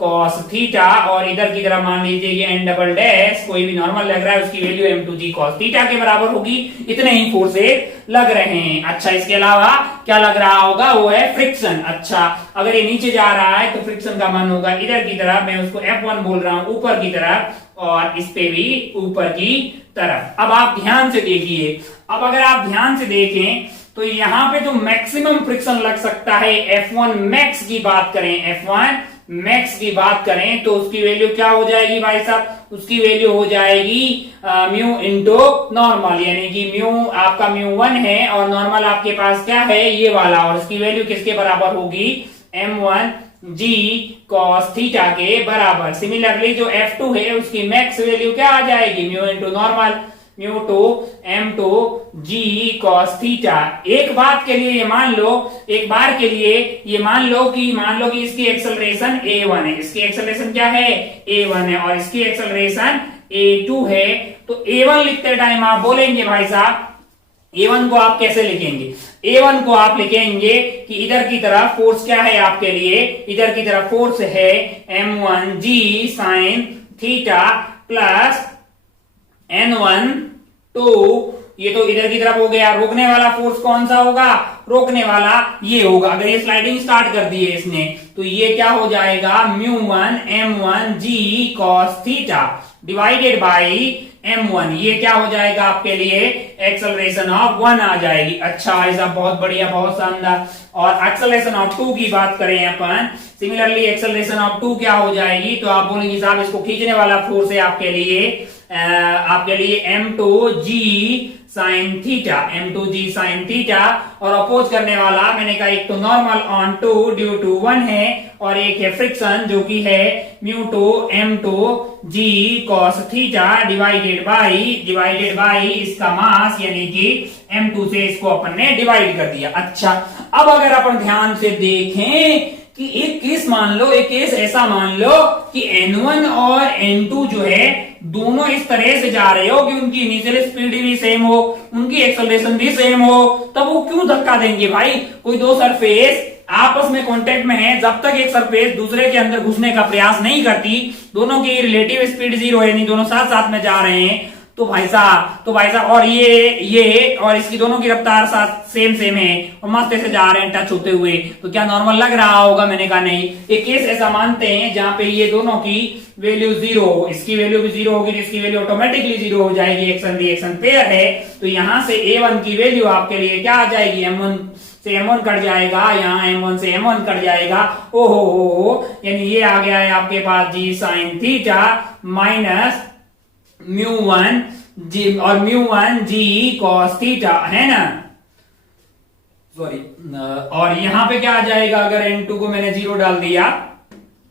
cos थीटा, और इधर की तरफ मान लीजिए ये n डबल डैश कोई भी नॉर्मल लग रहा है, उसकी वैल्यू M2G cos थीटा के बराबर होगी। इतने ही फोर्सेस लग रहे हैं। अच्छा, इसके अलावा क्या लग रहा होगा, वो है फ्रिक्शन। अच्छा, अगर ये नीचे जा रहा है तो फ्रिक्शन का मान होगा इधर की तरफ, मैं उसको F1 बोल रहा हूं, ऊपर की तरफ, और इस पे भी ऊपर की तरफ। अब आप ध्यान से देखिए, अब अगर आप ध्यान से देखें तो यहाँ पे जो मैक्सिमम फ्रिक्शन लग सकता है, F1 मैक्स की बात करें, F1 मैक्स की बात करें तो उसकी वैल्यू क्या हो जाएगी भाई साहब, उसकी वैल्यू हो जाएगी म्यू इंटू नॉर्मल, यानी कि म्यू आपका म्यू1 है और नॉर्मल आपके पास क्या है, ये वाला, और इसकी वैल्यू किसके बराबर होगी, M1G cos थीटा के बराबर। सिमिलरली जो F2 है उसकी मैक्स वैल्यू क्या आ जाएगी, mu into normal, mu two M2G cos theta. एक बात के लिए ये मान लो, एक बार के लिए ये मान लो कि इसकी एक्सेलरेशन A1 है, इसकी एक्सेलरेशन क्या है, A1 है, और इसकी एक्सेलरेशन A2 है। तो A1 लिखते टाइम आप बोलेंगे भाई साहब, A1 को आप कैसे लिखेंगे, A1 को आप लिखेंगे कि इधर की तरफ फोर्स क्या है आपके लिए, इधर की तरफ फोर्स है M1G sin theta plus N1 2, ये तो इधर की तरफ हो गया। रोकने वाला फोर्स कौन सा होगा, रोकने वाला ये होगा। अगर ये स्लाइडिंग स्टार्ट कर दी है इसने तो ये क्या हो जाएगा, म्यू1 M1G cos theta divided by M1, ये क्या हो जाएगा आपके लिए, एक्सेलरेशन ऑफ 1 आ जाएगी। अच्छा भाई साहब, बहुत बढ़िया, बहुत शानदार। और एक्सेलरेशन ऑफ 2 की बात करें अपन, सिमिलरली एक्सेलरेशन ऑफ 2 क्या हो जाएगी, तो आप बोलेंगे साहब इसको खींचने वाला फोर्स है आपके लिए M2G sin theta, M2G sin theta, और अपोज करने वाला मैंने कहा एक तो नॉर्मल ऑन 2 ड्यू टू 1 है, और एक है फ्रिक्शन जो कि है म्यू2 M2G cos theta divided by इसका मास, यानी कि M2 से इसको अपन ने डिवाइड कर दिया। अच्छा, अब अगर अपन ध्यान से देखें कि एक केस मान लो, एक केस ऐसा मान लो कि N1 और N2 जो है दोनों इस तरह से जा रहे हो कि उनकी इनिशियल स्पीड भी सेम हो, उनकी एक्सेलरेशन भी सेम हो, तब वो क्यों धक्का देंगे भाई। कोई दो सरफेस आपस में कांटेक्ट में है, जब तक एक सरफेस दूसरे के अंदर घुसने का प्रयास नहीं करती, दोनों की रिलेटिव स्पीड जीरो है, नहीं दोनों साथ साथ में जा रहे हैं, तो भाई साहब और ये और इसकी दोनों की रफ्तार साथ सेम है और मस्त से जा रहे हैं टच होते हुए, तो क्या नॉर्मल लग रहा होगा, मैंने कहा नहीं। एक केस ऐसा मानते हैं जहां पे ये दोनों की वैल्यू जीरो हो, इसकी वैल्यू भी जीरो होगी, इसकी वैल्यू ऑटोमेटिकली जीरो हो जाएगी, एक्शन रिएक्शन पेयर है, तो यहां से A1 की वैल्यू आपके लिए क्या आ जाएगी, M1 से M1 कट जाएगा, यहाँ M1 से M1 कट जाएगा, ओहो, यानी ये आ गया है आपके पास G sin theta minus mu one G और म्यू1 G cos थीटा, है ना, सॉरी। और यहां पे क्या आ जाएगा, अगर M2 को मैंने जीरो डाल दिया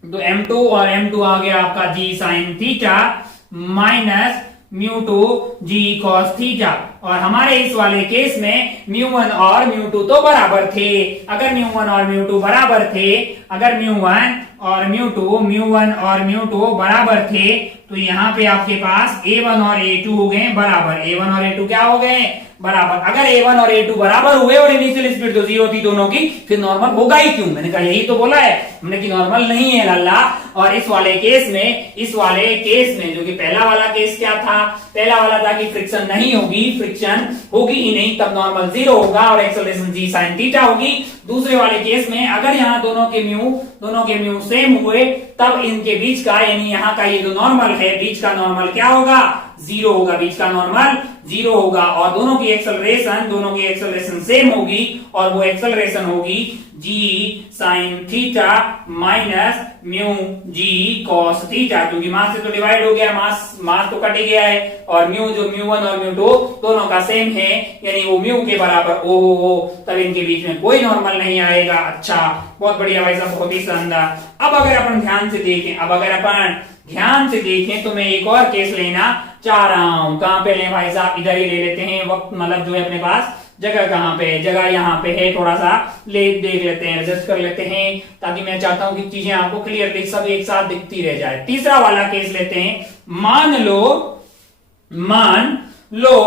तो M2 और M2 आ गया आपका G sin theta minus mu two G cos theta. और हमारे इस वाले केस में म्यू1 और म्यू2 तो बराबर थे। अगर म्यू1 और म्यू2 बराबर थे, अगर म्यू1 और म्यू2 बराबर थे, तो यहाँ पे आपके पास A1 और A2 हो गए बराबर। A1 और A2 क्या हो गए बराबर। अगर A1 और A2 बराबर हुए और इनिशियल स्पीड तो 0 थी दोनों की, फिर नॉर्मल होगा ही क्यों? मैंने कहा यही तो बोला है हमने कि नॉर्मल नहीं है लल्ला। और इस वाले केस में जो कि पहला वाला केस क्या था, पहला वाला था कि फ्रिक्शन नहीं होगी, फ्रिक्शन होगी ही नहीं, तब नॉर्मल 0 होगा और एक्सेलरेशन g sin थीटा होगी। दूसरे वाले केस में अगर यहाँ दोनों के म्यू सेम हुए तब इनके बीच का यानी यहाँ का ये जो नॉर्मल है बीच का नॉर्मल क्या होगा 0 होगा, बीच का नॉर्मल 0 होगा और दोनों की एक्सेलरेशन सेम होगी और वो एक्सेलरेशन होगी g sin theta minus mu g cos theta, क्योंकि मास से तो डिवाइड हो गया, मास तो कट ही गया है और म्यू जो म्यू1 और म्यू2 दोनों का सेम है यानी वो म्यू के बराबर हो, तब इनके बीच में कोई नॉर्मल नहीं आएगा। अच्छा बहुत बढ़िया भाई साहब, बहुत ही शानदार। अब अगर अपन ध्यान से देखें तो मैं एक और केस लेना चाह रहा हूं। कहां पे लें भाई साहब, इधर ही ले लेते हैं। वक्त मतलब जो है अपने पास जगह कहां पे है, जगह यहाँ पे है, थोड़ा सा देख लेते हैं, एडजस्ट कर लेते हैं ताकि मैं चाहता हूं कि चीजें आपको क्लियरली सब एक साथ दिखती रह जाए। तीसरा वाला केस लेते हैं। मान लो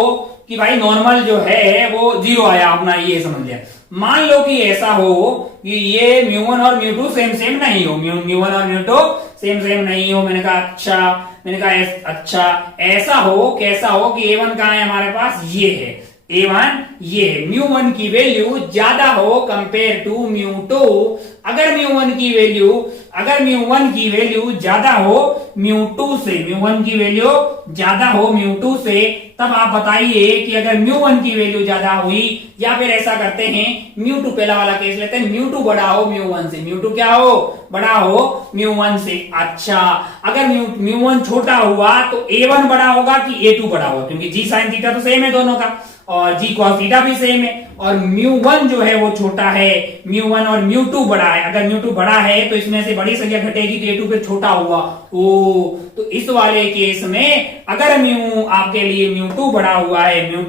कि भाई नॉर्मल जो है वो 0 आया, अपना ये समझ लिया। मान लो कि ऐसा हो कि ये म्यू1 और म्यू2 सेम नहीं हो, म्यू1 और म्यू2 सेम नहीं हो। मैंने कहा अच्छा ऐसा हो, कैसा हो कि A1 कहां है हमारे पास, ये है A1, ये म्यू1 की वैल्यू ज्यादा हो कंपेयर टू म्यू2। अगर म्यू1 की वैल्यू ज्यादा हो म्यू2 से, म्यू1 की वैल्यू ज्यादा हो म्यू2 से, तब आप बताइए कि अगर म्यू1 की वैल्यू ज्यादा हुई, या फिर ऐसा करते हैं म्यू2 पहला वाला केस लेते हैं, म्यू2 बड़ा हो म्यू1 से, म्यू2 क्या हो बड़ा हो म्यू1 से। अच्छा अगर म्यू1 छोटा हुआ तो A1 बड़ा होगा कि A2 बड़ा होगा, क्योंकि g sin थीटा तो सेम है दोनों का और g cos थीटा भी सेम है और म्यू1 जो है वो छोटा है, म्यू1 और म्यू2 बड़ा है। अगर म्यू2 बड़ा है तो इसमें से बड़ी संख्या घटेगी तो A2 फिर छोटा हुआ। तो इस वाले केस में अगर म्यू आपके लिए म्यू2 बड़ा हुआ है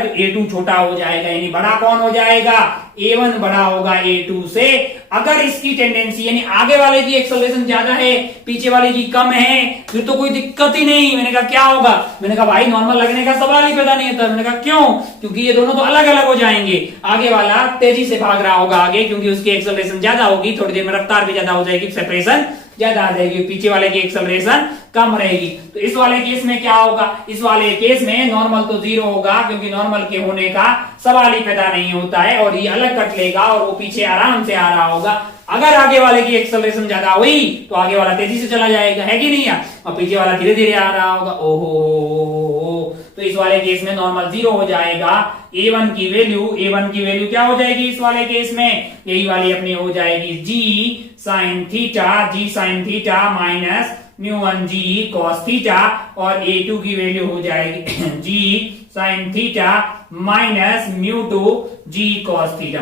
तो A2 छोटा हो जाएगा, यानी बड़ा कौन हो जाएगा, A1 बड़ा होगा A2 से। अगर इसकी टेंडेंसी यानी आगे वाले की एक्सेलरेशन ज्यादा है पीछे वाले की कम है, फिर तो कोई दिक्कत ही नहीं। मैंने कहा क्या होगा, मैंने कहा भाई नॉर्मल लगने का सवाल ही पैदा नहीं होता। मैंने कहा क्यों, क्योंकि ये दोनों तो अलग अलग हो जाएंगे। आगे वाला तेजी से भाग रहा होगा आगे, क्योंकि उसकी एक्सेलरेशन ज्यादा होगी, थोड़ी देर में रफ्तार भी ज्यादा हो जाएगी, सेपरेशन ज्यादा आ जाएगी, पीछे वाले की एक्सेलरेशन कम रहेगी। तो इस वाले केस में क्या होगा, इस वाले केस में नॉर्मल तो 0 होगा, क्योंकि नॉर्मल के होने का सवाल ही पैदा नहीं होता है और ये अलग कट लेगा और वो पीछे आराम से आ रहा होगा। अगर आगे वाले की एक्सेलरेशन ज्यादा हुई तो आगे वाला तेजी से चला जाएगा, है कि नहीं यार, और पीछे वाला धीरे धीरे आ रहा होगा। ओहो, तो इस वाले केस में नॉर्मल 0 हो जाएगा। A1 की वैल्यू क्या हो जाएगी इस वाले केस में, यही वाली अपनी हो जाएगी g sin theta minus mu one g cos theta, और A2 की वैल्यू हो जाएगी g sin theta minus mu two g cos theta,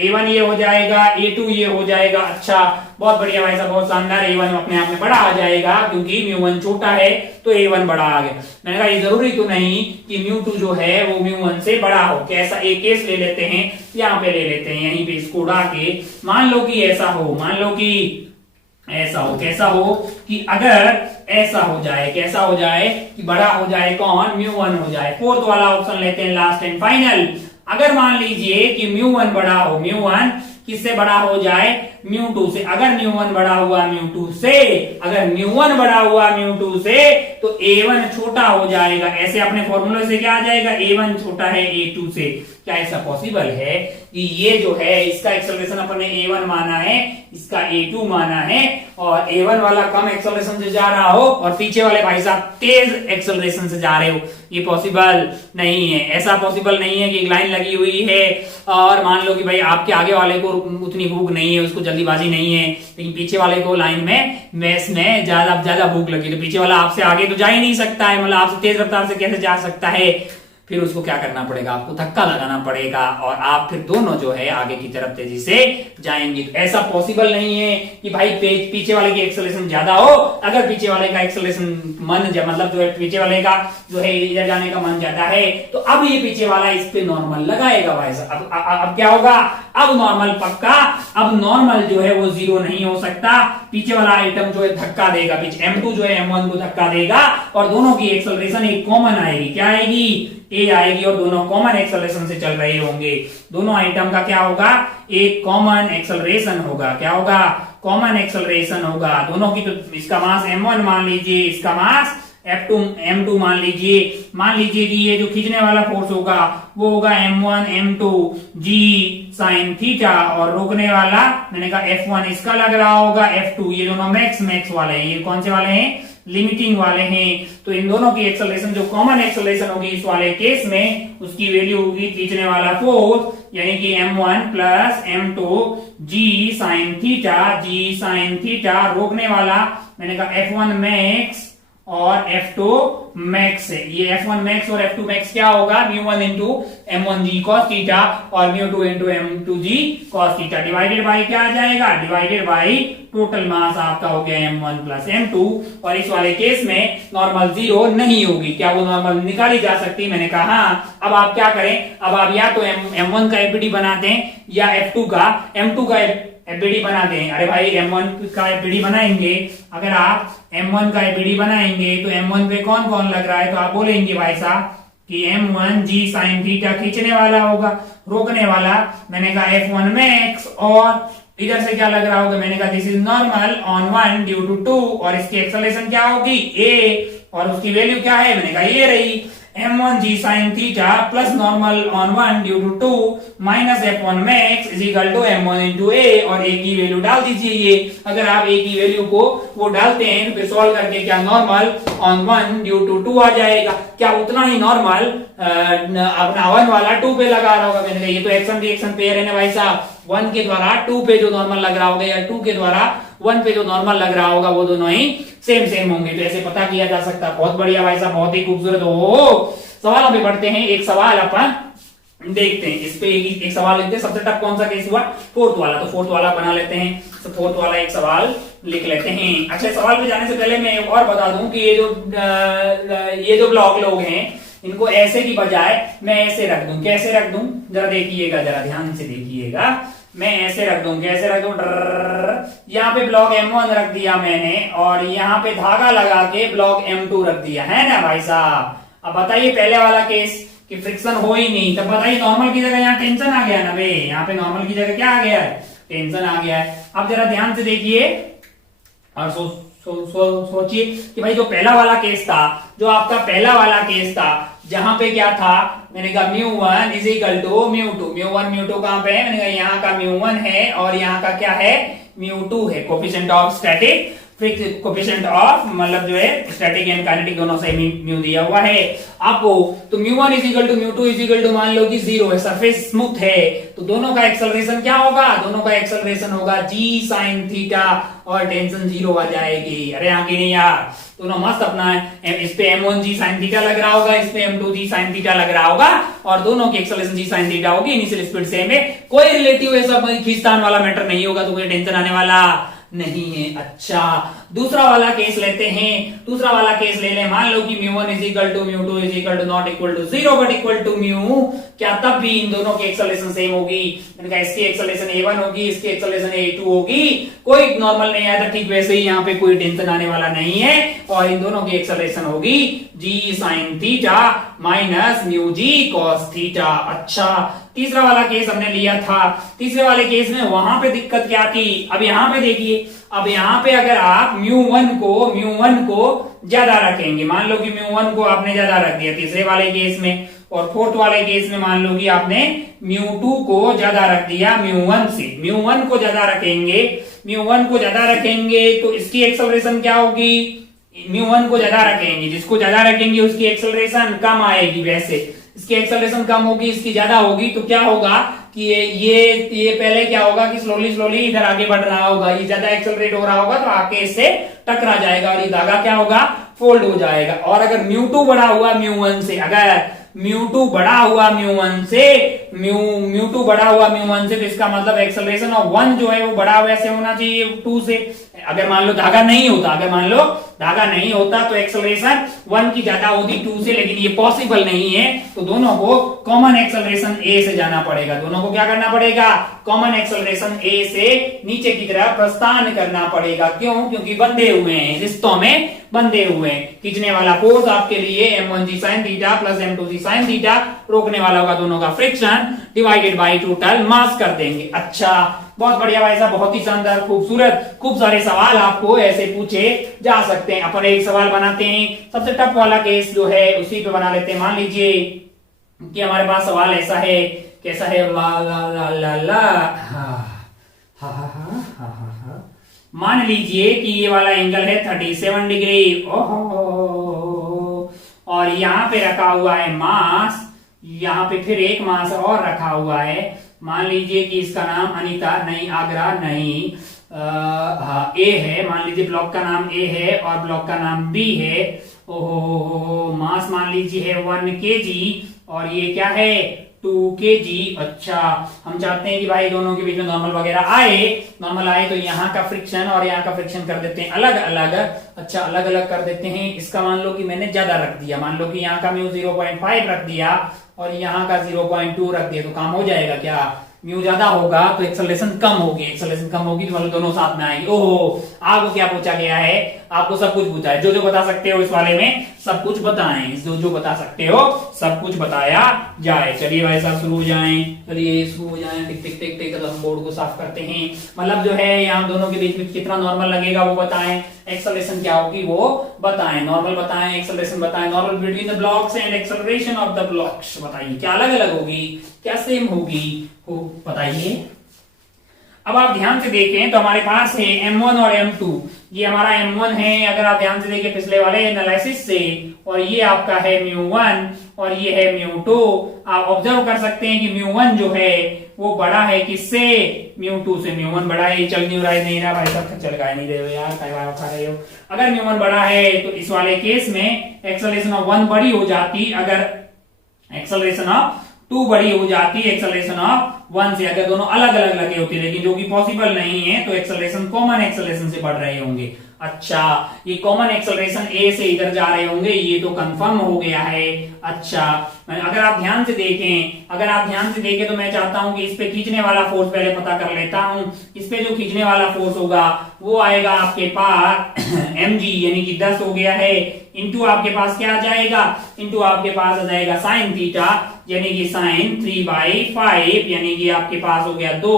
A1 ये हो जाएगा, A2 ये हो जाएगा। अच्छा बहुत बढ़िया भाई साहब, बहुत शानदार। A1 अपने आप में बड़ा आ जाएगा क्योंकि म्यू1 छोटा है तो A1 बड़ा आ गया। मैंने कहा ये जरूरी तो नहीं कि म्यू2 जो है वो म्यू1 से बड़ा हो। कैसा एक केस ले लेते हैं, यहाँ पे ले लेते हैं, यहीं पे इसको उड़ा के मान लो कि ऐसा हो, कैसा हो कि अगर ऐसा हो जाए, कैसा हो जाए कि बड़ा हो जाए कौन, म्यू1 हो जाए। फोर्थ वाला ऑप्शन लेते हैं, लास्ट एंड फाइनल। अगर मान लीजिए कि म्यू1 बड़ा हो, म्यू1 किससे बड़ा हो जाए, म्यू2 से। अगर म्यू1 बड़ा हुआ म्यू2 से, तो A1 छोटा हो जाएगा। ऐसे अपने फॉर्मूले से क्या आ जाएगा, A1 छोटा है A2 से। क्या ऐसा पॉसिबल है कि ये जो है इसका एक्सेलरेशन अपने A1 माना है, इसका A2 माना है, और A1 वाला कम एक्सेलरेशन से जा रहा हो और पीछे वाले भाई साहब तेज एक्सेलरेशन से जा रहे हो? ये पॉसिबल नहीं है। ऐसा पॉसिबल नहीं है कि एक लाइन लगी हुई है और मान लो कि भाई आपके आगे वाले को उतनी भूख नहीं है, उसको जल्दीबाजी नहीं है, लेकिन पीछे वाले को लाइन में मैस में ज्यादा भूख लगी, तो पीछे वाला आपसे आगे तो जा ही नहीं सकता है, मतलब आपसे तेज रफ्तार से कैसे जा सकता है। फिर उसको क्या करना पड़ेगा, आपको धक्का लगाना पड़ेगा और आप फिर दोनों जो है आगे की तरफ तेजी से जाएंगे। तो ऐसा पॉसिबल नहीं है कि भाई पीछे वाले की एक्सेलरेशन ज्यादा हो। अगर पीछे वाले का एक्सेलरेशन मतलब जो है पीछे वाले का जो है इधर जाने का मन ज्यादा है तो अब ये पीछे वाला इस पे नॉर्मल लगाएगा भाई साहब। अब क्या होगा, अब नॉर्मल पक्का, अब नॉर्मल जो है वो जीरो नहीं हो सकता। पीछे वाला आइटम जो है धक्का देगा, पीछे M2 जो है M1 को धक्का देगा और दोनों की एक्सेलरेशन एक कॉमन आएगी। क्या आएगी, ए आएगी और दोनों कॉमन एक्सेलरेशन से चल रहे होंगे। दोनों आइटम का क्या होगा, एक कॉमन एक्सेलरेशन होगा। क्या होगा, कॉमन एक्सेलरेशन होगा दोनों की। तो इसका मास M1 मान लीजिए, इसका मास M2 मान लीजिए कि ये जो खींचने वाला फोर्स होगा वो होगा M1 M2 G sin theta और रोकने वाला मैंने कहा F1 इसका लग रहा होगा F2। ये दोनों मैक्स वाले हैं। ये कौन से वाले हैं, लिमिटिंग वाले हैं। तो इन दोनों की एक्सेलरेशन जो कॉमन एक्सेलरेशन होगी इस वाले केस में उसकी वैल्यू होगी खींचने वाला फोर्स यानी कि M1 plus M2 G sin theta रोकने वाला मैंने कहा F1 मैक्स और F2 मैक्स है। ये F1 मैक्स और F2 मैक्स क्या होगा, म्यू1 इंटू M1G cos थीटा और mu two into M2G cos theta divided by क्या आ जाएगा, डिवाइडेड बाई टोटल मास आपका हो गया M1 प्लस M2। और इस वाले केस में नॉर्मल जीरो नहीं होगी। क्या वो नॉर्मल निकाली जा सकती, मैंने कहा हाँ। अब आप क्या करें, अब आप या तो M1 का एफबीडी बना दें या M2 का एफबीडी बना दें। अरे भाई M1 का एफबीडी बनाएंगे, अगर आप M1 का एफबीडी बनाएंगे तो M1 पे कौन कौन लग रहा है, तो आप बोलेंगे भाई साहब कि M1 G sin थीटा खींचने वाला होगा, रोकने वाला मैंने कहा F1 मैक्स और इधर से क्या लग रहा होगा, मैंने कहा this is normal on 1 due to 2 और इसकी एक्सेलरेशन क्या होगी A और उसकी वैल्यू क्या है, मैंने कहा ये रही M1 G sin theta plus normal on 1 due to 2 minus F1 max is equal to M1 into A और A की वैल्यू डाल दीजिए। ये अगर आप A की वैल्यू को वो डालते हैं तो फिर सॉल्व करके क्या नॉर्मल ऑन 1 ड्यू टू 2 आ जाएगा। क्या उतना ही नॉर्मल अपना 1 वाला 2 पे लगा रहा होगा, मैंने कहा ये तो एक्शन रिएक्शन पेयर है ना भाई साहब। 1 के द्वारा 2 पे जो नॉर्मल लग रहा होगा या 2 के द्वारा 1 पे जो नॉर्मल लग रहा होगा वो दोनों ही सेम होंगे। तो ऐसे पता किया जा सकता है। बहुत बढ़िया भाई साहब, बहुत ही खूबसूरत। हो सवालों पे बढ़ते हैं। एक सवाल अपन देखते हैं, इस पे एक सवाल लेते हैं। सबसे टफ कौन सा केस हुआ, फोर्थ वाला। तो फोर्थ वाला बना लेते हैं। तो फोर्थ वाला एक सवाल लिख लेते हैं। अच्छा, सवाल पे जाने से पहले मैं एक और बता दूं कि ये जो ब्लॉक लोग हैं इनको ऐसे की बजाय मैं ऐसे रख दूं। कैसे रख दूं, जरा देखिएगा, जरा ध्यान से देखिएगा। मैं ऐसे रख दूं, कैसे रख दूं, यहाँ पे ब्लॉक M1 रख दिया मैंने और यहाँ पे धागा लगा के ब्लॉक M2 रख दिया है ना भाई साहब। अब बताइए पहले वाला केस कि फ्रिक्शन हो ही नहीं, तब बताइए नॉर्मल की जगह यहाँ टेंशन आ गया ना भाई। यहाँ पे नॉर्मल की जगह क्या आ गया है, टेंशन आ गया है। अब जरा ध्यान से देखिए और सोचिए कि भाई जो पहला वाला केस था, जो आपका पहला वाला केस था, जहां पे क्या था, मैंने कहा म्यू1 इज इक्वल टू म्यू2। म्यू1 म्यू2 कहां पे है, मैंने कहा यहाँ का म्यू1 है और यहाँ का क्या है, म्यू2 है। Coefficient of static coefficient of मतलब जो है स्टैटिक एंड काइनेटिक दोनों से म्यू दिया हुआ है आपको। तो म्यू1 इज इक्वल टू म्यू2 इज इक्वल टू मान लो कि 0 है, सरफेस स्मूथ है। तो दोनों का एक्सेलरेशन क्या होगा, दोनों का एक्सेलरेशन होगा G sin थीटा और टेंशन 0 आ जाएगी। अरे आगे नहीं यार, दोनों मस्त अपना है। इस पे M1 G sin थीटा लग रहा होगा, इस पे M2 G sin थीटा लग रहा होगा और दोनों की एक्सेलरेशन G sin थीटा होगी। इनिशियल स्पीड सेम है, कोई रिलेटिव ऐसा खींचतान वाला मैटर नहीं होगा, तो कोई टेंशन आने वाला नहीं है। अच्छा, दूसरा वाला केस लेते हैं। दूसरा वाला केस ले लें, मान लो कि म्यू1 इज इक्वल टू म्यू2 is equal to not equal to 0 but equal to mu. क्या तब भी इन दोनों की एक्सेलरेशन सेम होगी, मैंने कहा इसकी एक्सेलरेशन A1 होगी, इसकी एक्सेलरेशन A2 होगी। कोई नॉर्मल नहीं आया था, ठीक वैसे ही यहाँ पे कोई टेंशन आने वाला नहीं है और इन दोनों की एक्सेलरेशन होगी G sin theta minus mu G cos theta. अच्छा, तीसरा वाला केस हमने लिया था। तीसरे वाले केस में वहां पे दिक्कत क्या थी, अब यहाँ पे देखिए। अब यहाँ पे अगर आप म्यू1 को ज्यादा रखेंगे, मान लो कि म्यू1 को आपने ज्यादा रख दिया तीसरे वाले केस में, और फोर्थ वाले केस में मान लो कि आपने म्यू2 को ज्यादा रख दिया म्यू1 से। म्यू1 को ज्यादा रखेंगे तो इसकी एक्सेलरेशन क्या होगी, म्यू1 को ज्यादा रखेंगे, जिसको ज्यादा रखेंगे उसकी एक्सेलरेशन कम आएगी। वैसे इसकी एक्सेलरेशन कम होगी, इसकी ज्यादा होगी, तो क्या होगा कि ये पहले क्या होगा कि स्लोली इधर आगे बढ़ रहा होगा, ये ज्यादा एक्सेलरेट हो रहा होगा तो आके इससे टकरा जाएगा और ये धागा क्या होगा, फोल्ड हो जाएगा। और अगर म्यू2 बड़ा हुआ म्यू1 से, अगर μ2 बड़ा हुआ μ1 से, μ2 बड़ा हुआ μ1 से, तो इसका मतलब एक्सेलरेशन ऑफ 1 जो है वो बड़ा वैसे होना चाहिए 2 से। अगर मान लो धागा नहीं होता, अगर मान लो धागा नहीं होता तो एक्सेलरेशन 1 की ज्यादा होती 2 से, लेकिन ये पॉसिबल नहीं है, तो दोनों को कॉमन एक्सेलरेशन ए से जाना पड़ेगा। दोनों को क्या करना पड़ेगा? कॉमन एक्सेलरेशन ए से नीचे की तरफ प्रस्थान करना पड़ेगा। क्यों? क्योंकि बंधे हुए हैं, रिश्तों में बंधे हुए हैं। खींचने वाला फोर्स आपके लिए m1g sin theta plus m2g sin theta, रोकने वाला होगा दोनों का friction divided by total mass कर देंगे। अच्छा, बहुत बढ़िया भाई साहब, बहुत ही शानदार, खूबसूरत, खूब सारे सवाल आपको ऐसे पूछे जा सकते हैं। अपन एक सवाल बनाते हैं, सबसे टफ वाला केस जो है उसी पे बना लेते हैं। मान लीजिए कि हमारे पास सवाल ऐसा है, कैसा है, मान लीजिए कि ये वाला एंगल है 37 डिग्री, ओहो, और यहाँ पे रखा हुआ है मास, यहाँ पे फिर एक मास और रखा हुआ है। मान लीजिए कि इसका नाम अनीता नहीं, आगरा नहीं, हाँ ए है, मान लीजिए ब्लॉक का नाम ए है और ब्लॉक का नाम बी है। ओहो, मास मान लीजिए है 1 kg और ये क्या है 2 kg। अच्छा, हम चाहते हैं कि भाई दोनों के बीच में नॉर्मल वगैरह आए, नॉर्मल आए तो यहाँ का फ्रिक्शन और यहाँ का फ्रिक्शन कर देते हैं अलग अलग। अच्छा, अलग अलग कर देते हैं। इसका मान लो कि मैंने ज्यादा रख दिया, मान लो कि यहाँ का म्यू 0.5 रख दिया और यहाँ का 0.2 रख दिया, तो काम हो जाएगा क्या? म्यू ज्यादा होगा तो एक्सेलरेशन कम होगी, एक्सेलरेशन कम होगी तो मतलब दोनों साथ में आएंगे। ओहो, आपको क्या पूछा गया है? आपको सब कुछ पूछा है, जो जो बता सकते हो इस वाले में सब कुछ बताएं, जो जो बता सकते हो सब कुछ बताया जाए। चलिए भाई साहब शुरू हो जाएं, चलिए शुरू हो जाएं। टिक टिक टिक टिक, हम बोर्ड को साफ करते हैं। मतलब जो है यहाँ दोनों के बीच में कितना नॉर्मल लगेगा वो बताएं, एक्सेलरेशन क्या होगी वो बताएं, नॉर्मल बताएं, एक्सेलरेशन बताएं, normal between the blocks and acceleration of the blocks बताइए, क्या अलग अलग होगी, क्या सेम होगी, बताइए। अब आप ध्यान से देखें तो हमारे पास है M1 और M2। ये हमारा M1 है, अगर आप ध्यान से देखें पिछले वाले एनालिसिस से, और ये आपका है μ1 और ये है μ2। आप ऑब्जर्व कर सकते हैं कि μ1 जो है वो बड़ा है किससे? μ2 से। μ1 बड़ा है, चल नहीं रहा भाई साहब, चल गा नहीं रहे हो यार, खा रहे हो। अगर μ1 बड़ा है तो इस वाले केस में एक्सेलरेशन ऑफ 1 बड़ी हो जाती, अगर एक्सेलरेशन ऑफ 2 बड़ी हो जाती, एक्सेलरेशन ऑफ 1 से, अगर दोनों अलग अलग लगे होते, लेकिन जो कि पॉसिबल नहीं है तो एक्सेलरेशन कॉमन एक्सेलरेशन से बढ़ रहे होंगे। अच्छा, ये कॉमन एक्सेलरेशन ए से इधर जा रहे होंगे, ये तो कंफर्म हो गया है। अच्छा, अगर आप ध्यान से देखें तो मैं चाहता हूं कि इस पे खींचने वाला फोर्स पहले पता कर लेता हूं। इस पे जो खींचने वाला फोर्स होगा वो आएगा आपके पास mg, यानी कि 10 हो गया है, इंटू आपके पास क्या आ जाएगा? इंटू आपके पास आ जाएगा साइन थीटा, यानी कि साइन 3/5, यानी कि आपके पास हो गया 2,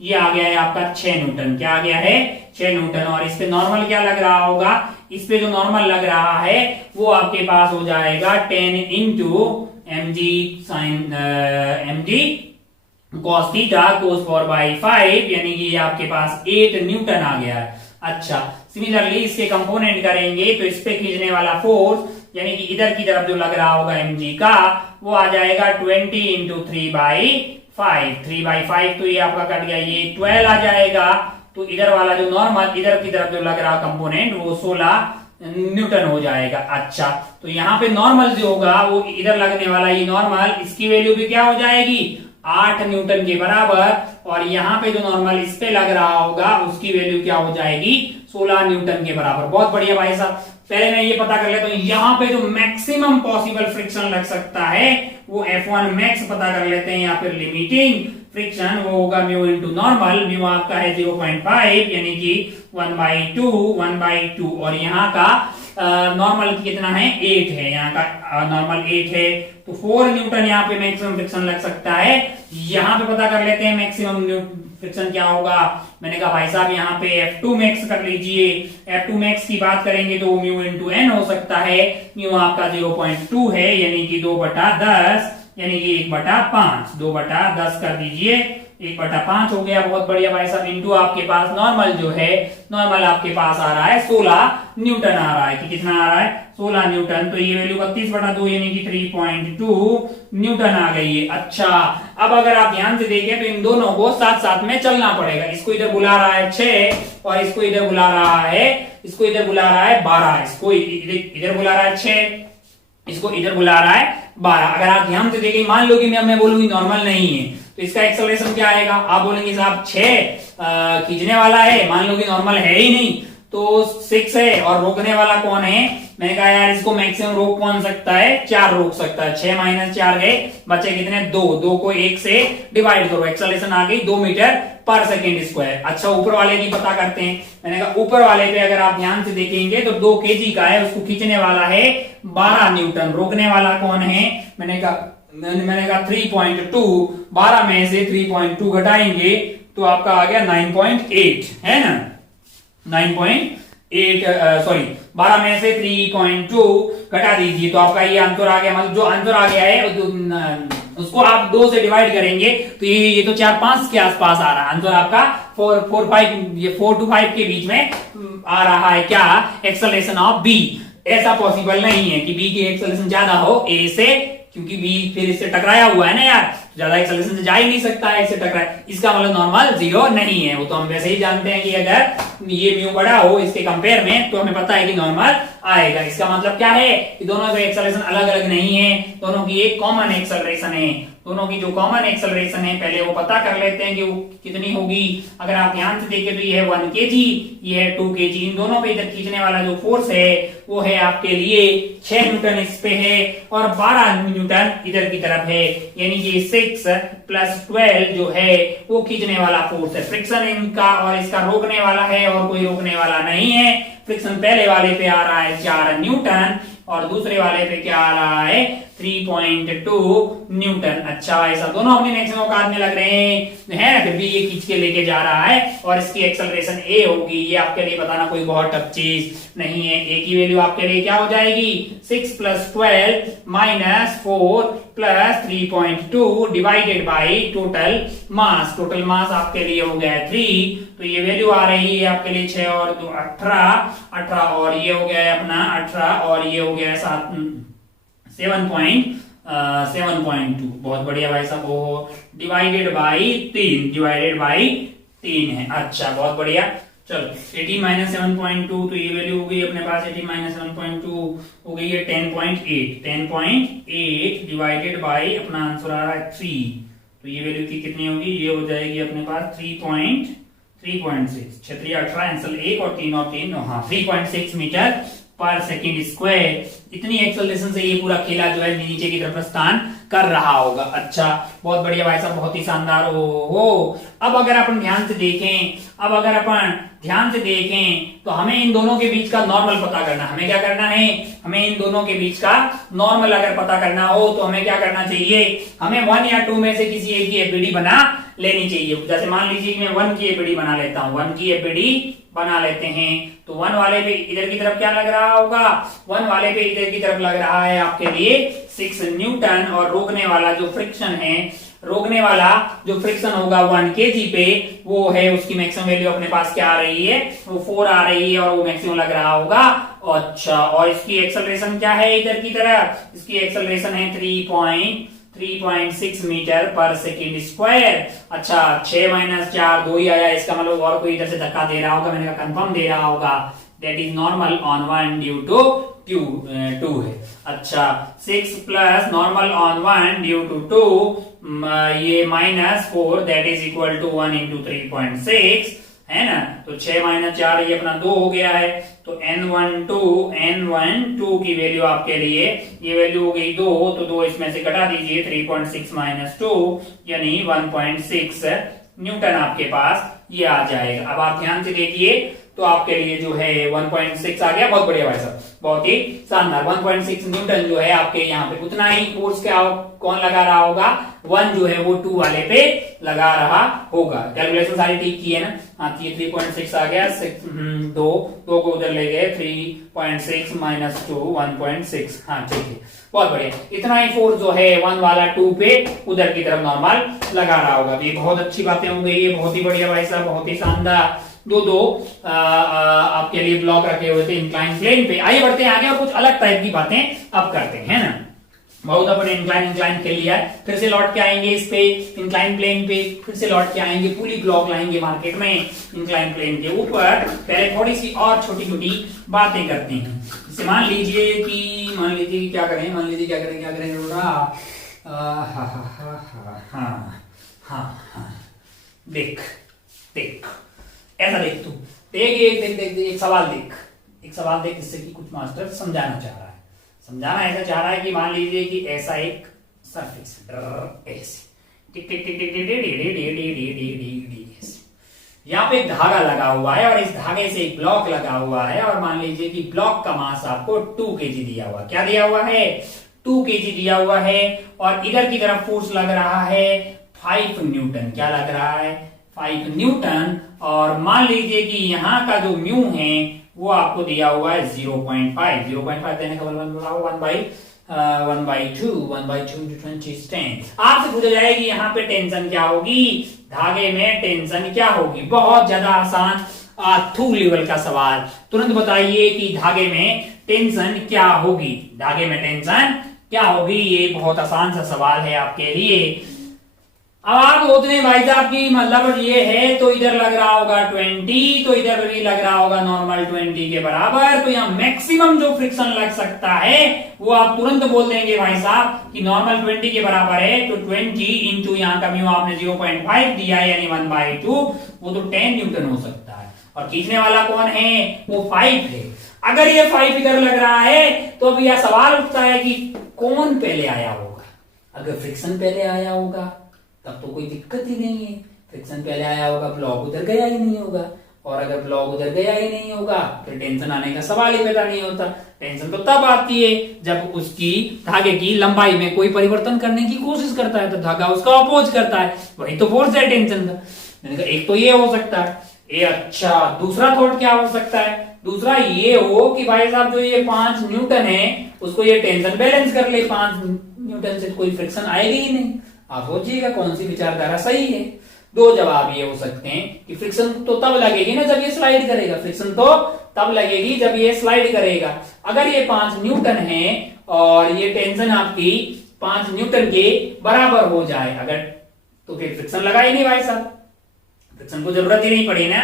ये आ गया है आपका 6 न्यूटन। क्या आ गया है? 6 न्यूटन। और इस पे नॉर्मल क्या लग रहा होगा? इस पे जो नॉर्मल लग रहा है वो आपके पास हो जाएगा 10 into mg sine mg cos theta cos 4/5, यानी कि आपके पास 8 न्यूटन आ गया है। अच्छा, सिमिलरली इसके कंपोनेंट करेंगे तो इस पे खींचने वाला फोर्स, यानी कि इधर की तरफ जो लग रहा होगा mg का, वो आ जाएगा 20 इंटू 3/5। 3/5 तो ये आपका कट गया, ये 12 आ जाएगा। तो इधर वाला जो नॉर्मल, इधर की तरफ जो लग रहा कंपोनेंट, वो 16 न्यूटन हो जाएगा। अच्छा, तो यहाँ पे नॉर्मल जो होगा वो इधर लगने वाला ये नॉर्मल, इसकी वैल्यू भी क्या हो जाएगी? 8 न्यूटन के बराबर। और यहाँ पे जो नॉर्मल इस पे लग रहा होगा उसकी वैल्यू क्या हो जाएगी? 16 न्यूटन के बराबर। बहुत बढ़िया भाई साहब, पहले मैं ये पता कर लेता हूं यहाँ पे जो मैक्सिमम पॉसिबल फ्रिक्शन लग सकता है वो F1 मैक्स पता कर लेते हैं, या फिर लिमिटिंग फ्रिक्शन वो होगा म्यू इंटू नॉर्मल। म्यू आपका है 0.5, यानी कि 1/2 और यहाँ का नॉर्मल कितना है? 8 है, यहाँ का नॉर्मल 8 है, तो 4 न्यूटन यहाँ पे मैक्सिमम फ्रिक्शन लग सकता है। यहाँ पे पता कर लेते हैं मैक्सिमम फ्रिक्शन क्या होगा। मैंने कहा भाई साहब यहाँ पे F2 मैक्स कर लीजिए। F2 मैक्स की बात करेंगे तो म्यू इंटू एन हो सकता है। म्यू आपका 0.2 है, यानी कि 2/10, यानी कि 1/5, 2/10 कर दीजिए, 1/5 हो गया। बहुत बढ़िया भाई साहब। इंटू आपके पास नॉर्मल जो है, नॉर्मल आपके पास आ रहा है 16 न्यूटन आ रहा है, कि कितना आ रहा है? 16 न्यूटन। तो ये वैल्यू 32/2 यानी कि 3.2 न्यूटन आ गई है। अच्छा, अब अगर आप ध्यान से देखें तो इन दोनों को साथ साथ में चलना पड़ेगा। इसको इधर बुला रहा है 6 और इसको इधर बुला रहा है 12, इसको इधर बुला रहा है 6। इसको इधर बुला रहा है 12। अगर आप ध्यान से देखें, मान लो कि मैं बोलूंगी नॉर्मल नहीं है, तो इसका एक्सेलरेशन क्या आएगा? आप बोलेंगे साहब 6 खींचने वाला है, मान लो कि नॉर्मल है ही नहीं, तो 6 है, और रोकने वाला कौन है? मैंने कहा यार इसको मैक्सिमम रोक कौन सकता है? 4 रोक सकता है। 6 माइनस 4 गए, बचे कितने? 2। 2 को 1 से डिवाइड करो, एक्सेलरेशन आ गई 2 मीटर पर सेकेंड स्क्वायर। अच्छा, ऊपर वाले की पता करते हैं। मैंने कहा ऊपर वाले पे अगर आप ध्यान से देखेंगे तो 2 kg का है, उसको खींचने वाला है 12 न्यूटन, रोकने वाला कौन है? मैंने कहा 3.2, 12 में से 3.2 घटाएंगे तो आपका आ गया 9.8, है ना? 9.8 सॉरी 12 में से 3.2 घटा दीजिए तो आपका ये आंसर आ गया। मतलब जो आंसर आ गया है उसको आप 2 से डिवाइड करेंगे तो ये तो 4-5 के आसपास आ रहा है आंसर आपका। 4 to 5 के बीच में आ रहा है क्या? Acceleration of B. ऐसा पॉसिबल नहीं है कि बी की एक्सेलरेशन ज्यादा हो ए से, क्योंकि बी फिर इससे टकराया हुआ है ना यार, ज्यादा एक्सेलरेशन से जा ही नहीं सकता है, इससे टकराए, इसका मतलब नॉर्मल 0 नहीं है। वो तो हम वैसे ही जानते हैं कि अगर ये म्यू बड़ा हो इसके कंपेयर में तो हमें पता है कि नॉर्मल आएगा। इसका मतलब क्या है कि दोनों का एक्सेलरेशन अलग अलग नहीं है, दोनों की एक कॉमन एक्सेलरेशन है। दोनों की जो कॉमन एक्सेलरेशन है पहले वो पता कर लेते हैं कि वो कितनी होगी। अगर आप ध्यान से देखें तो ये है 1 kg, ये है 2 kg। इन दोनों पे इधर खींचने वाला जो फोर्स है वो है आपके लिए 6 न्यूटन इस पे है और 12 न्यूटन इधर की तरफ है, यानी कि 6 + 12 जो है वो खींचने वाला फोर्स है। फ्रिक्शन इनका और इसका रोकने वाला है और कोई रोकने वाला नहीं है। फ्रिक्शन पहले वाले पे आ रहा है 4 न्यूटन और दूसरे वाले पे क्या आ रहा है? 3.2 न्यूटन। अच्छा, ऐसा दोनों अपने मैक्सिमम औकात में लग रहे हैं, है ना? फिर भी ये खींच के लेके जा रहा है और इसकी एक्सेलरेशन ए होगी। ये आपके लिए बताना कोई बहुत टफ चीज नहीं है। ए की वैल्यू आपके लिए क्या हो जाएगी? 6 + 12 - 4 + 3.2 divided by total mass. Total mass आपके लिए हो गया 3, तो ये वैल्यू आ रही है आपके लिए 6 और 2 18 और ये हो गया है अपना 18 और ये हो गया है 7.2। बहुत बढ़िया भाई साहब। वो डिवाइडेड बाई 3 है। अच्छा, बहुत बढ़िया। चलो 18 - 7.2 तो ये वैल्यू हो गई अपने पास 18 - 7.2 हो गई है 10.8 डिवाइडेड बाई अपना आंसर आ रहा है 3, तो ये वैल्यू की कितनी होगी? ये हो जाएगी अपने पास 3.6। 6 3 18 आंसर 1 और 3 और 3 हाँ 3.6 मीटर पर सेकेंड स्क्वायर। इतनी एक्सेलरेशन से ये पूरा खेला जो है नीचे की तरफ प्रस्थान कर रहा होगा। अच्छा, बहुत बढ़िया भाई साहब, बहुत ही शानदार। हो अब अगर अपन ध्यान से देखें तो हमें इन दोनों के बीच का नॉर्मल पता करना। हमें क्या करना है? हमें इन दोनों के बीच का नॉर्मल अगर पता करना हो तो हमें क्या करना चाहिए? हमें 1 या 2 में से किसी एक की एपीडी बना लेनी चाहिए। जैसे मान लीजिए कि मैं 1 की एपीडी बना लेता हूं, 1 की एपीडी बना लेते हैं तो 1 वाले पे इधर की तरफ क्या लग रहा होगा? 1 वाले पे इधर की तरफ लग रहा है आपके लिए 6 न्यूटन और रोकने वाला जो फ्रिक्शन होगा 1 kg पे वो है, उसकी मैक्सिमम वैल्यू अपने पास क्या आ रही है? वो 4 आ रही है और वो मैक्सिमम लग रहा होगा। अच्छा, और इसकी एक्सेलरेशन क्या है इधर की तरफ? इसकी एक्सेलरेशन है 3.6 मीटर पर सेकेंड स्क्वायर। अच्छा, 6 - 4 2 ही आया, इसका मतलब और कोई इधर से धक्का दे रहा होगा, मैंने कहा कंफर्म दे रहा होगा। That is normal on 1 due to 2 है। अच्छा, 6 + नॉर्मल ऑन 1 ड्यू टू 2 ये -4 दैट इज इक्वल टू 1 × 3.6 है ना? तो 6 - 4 ये अपना 2 हो गया है। तो N12 की वैल्यू आपके लिए ये वैल्यू हो गई 2, तो 2 इसमें से घटा दीजिए 3.6 - 2 यानी 1.6 न्यूटन आपके पास ये आ जाएगा। अब आप ध्यान से देखिए तो आपके लिए जो है 1.6 आ गया। बहुत बढ़िया भाई साहब, बहुत ही शानदार। 1.6 न्यूटन जो है आपके यहाँ पे उतना ही फोर्स क्या कौन लगा रहा होगा? 1 जो है वो 2 वाले पे लगा रहा होगा। कैलकुलेशन सारी ठीक की है ना? हाँ, 3.6 आ गया। 2 को उधर ले गए 3.6 - 2 1.6। हाँ ठीक है, बहुत बढ़िया। इतना ही फोर्स जो है 1 वाला 2 पे उधर की तरफ नॉर्मल लगा रहा होगा। ये बहुत अच्छी बातें हो गई है, बहुत ही बढ़िया भाई साहब, बहुत ही शानदार। दो आपके लिए ब्लॉक रखे हुए थे इंक्लाइन प्लेन पे। आइए बढ़ते हैं आगे और कुछ अलग टाइप की बातें अब करते हैं ना। बहुत अपने इंक्लाइन खेल लिया, फिर से लौट के आएंगे इस पे इंक्लाइन प्लेन पे, फिर से लौट के आएंगे, पुली ब्लॉक लाएंगे मार्केट में इंक्लाइन प्लेन के ऊपर। पहले थोड़ी सी और छोटी छोटी बातें करते हैं। जैसे मान लीजिए कि क्या करें थोड़ा हाँ देख ऐसा देख तू देख एक सवाल देख जिससे कि कुछ मास्टर समझाना ऐसा चाह रहा है कि मान लीजिए कि ऐसा एक सरफेस ऐसे यहाँ पे एक धागा लगा हुआ है और इस धागे से एक ब्लॉक लगा हुआ है और मान लीजिए कि ब्लॉक का मास आपको 2 kg दिया हुआ, क्या दिया हुआ है 2 kg दिया हुआ है और इधर की तरफ फोर्स लग रहा है 5 न्यूटन, क्या लग रहा है 5 न्यूटन और मान लीजिए कि यहाँ का जो म्यू है वो आपको दिया हुआ है 0.5 देने का मतलब 1/2 into 20 is 10। आपसे पूछा जाए कि यहाँ पे टेंशन क्या होगी, धागे में टेंशन क्या होगी। बहुत ज्यादा आसान थू लेवल का सवाल, तुरंत बताइए कि धागे में टेंशन क्या होगी, ये बहुत आसान सा सवाल है आपके लिए। अब आप सोचते हैं भाई साहब की मतलब ये है तो इधर लग रहा होगा 20, तो इधर भी लग रहा होगा नॉर्मल 20 के बराबर, तो यहाँ मैक्सिमम जो फ्रिक्शन लग सकता है वो आप तुरंत बोल देंगे भाई साहब कि नॉर्मल 20 के बराबर है, तो 20 इंटू यहाँ का म्यू आपने 0.5 दिया है यानी 1/2, वो तो 10 न्यूटन हो सकता है। और खींचने वाला कौन है, वो 5 है। अगर ये 5 इधर लग रहा है तो अब यह सवाल उठता है कि कौन पहले आया होगा। अगर फ्रिक्शन पहले आया होगा तब तो कोई दिक्कत ही नहीं है, फ्रिक्शन पहले आया होगा, ब्लॉक उधर गया ही नहीं होगा, और अगर ब्लॉक उधर गया ही नहीं होगा फिर टेंशन आने का सवाल ही पैदा नहीं होता। टेंशन तो तब आती है जब उसकी धागे की लंबाई में कोई परिवर्तन करने की कोशिश करता है तो धागा उसका अपोज करता है, वही तो फोर्स है टेंशन का। मैंने कहा एक तो ये हो सकता है, ये अच्छा दूसरा थॉट क्या हो सकता है, दूसरा ये हो कि भाई साहब जो ये 5 न्यूटन है उसको ये टेंशन बैलेंस कर ले, 5 न्यूटन से कोई फ्रिक्शन आएगी ही नहीं। आप सोचिएगा कौन सी विचारधारा सही है। 2 जवाब ये हो सकते हैं कि फ्रिक्शन तो तब लगेगी ना जब ये स्लाइड करेगा, फ्रिक्शन तो तब लगेगी जब ये स्लाइड करेगा। अगर ये 5 न्यूटन है और ये टेंशन आपकी 5 न्यूटन के बराबर हो जाए अगर, तो फिर फ्रिक्शन लगा ही नहीं भाई साहब, फ्रिक्शन को जरूरत ही नहीं पड़ी ना।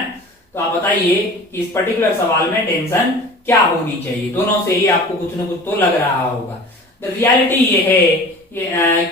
तो आप बताइए कि इस पर्टिकुलर सवाल में टेंशन क्या होनी चाहिए। दोनों से ही आपको कुछ ना कुछ तो लग रहा होगा। रियलिटी ये है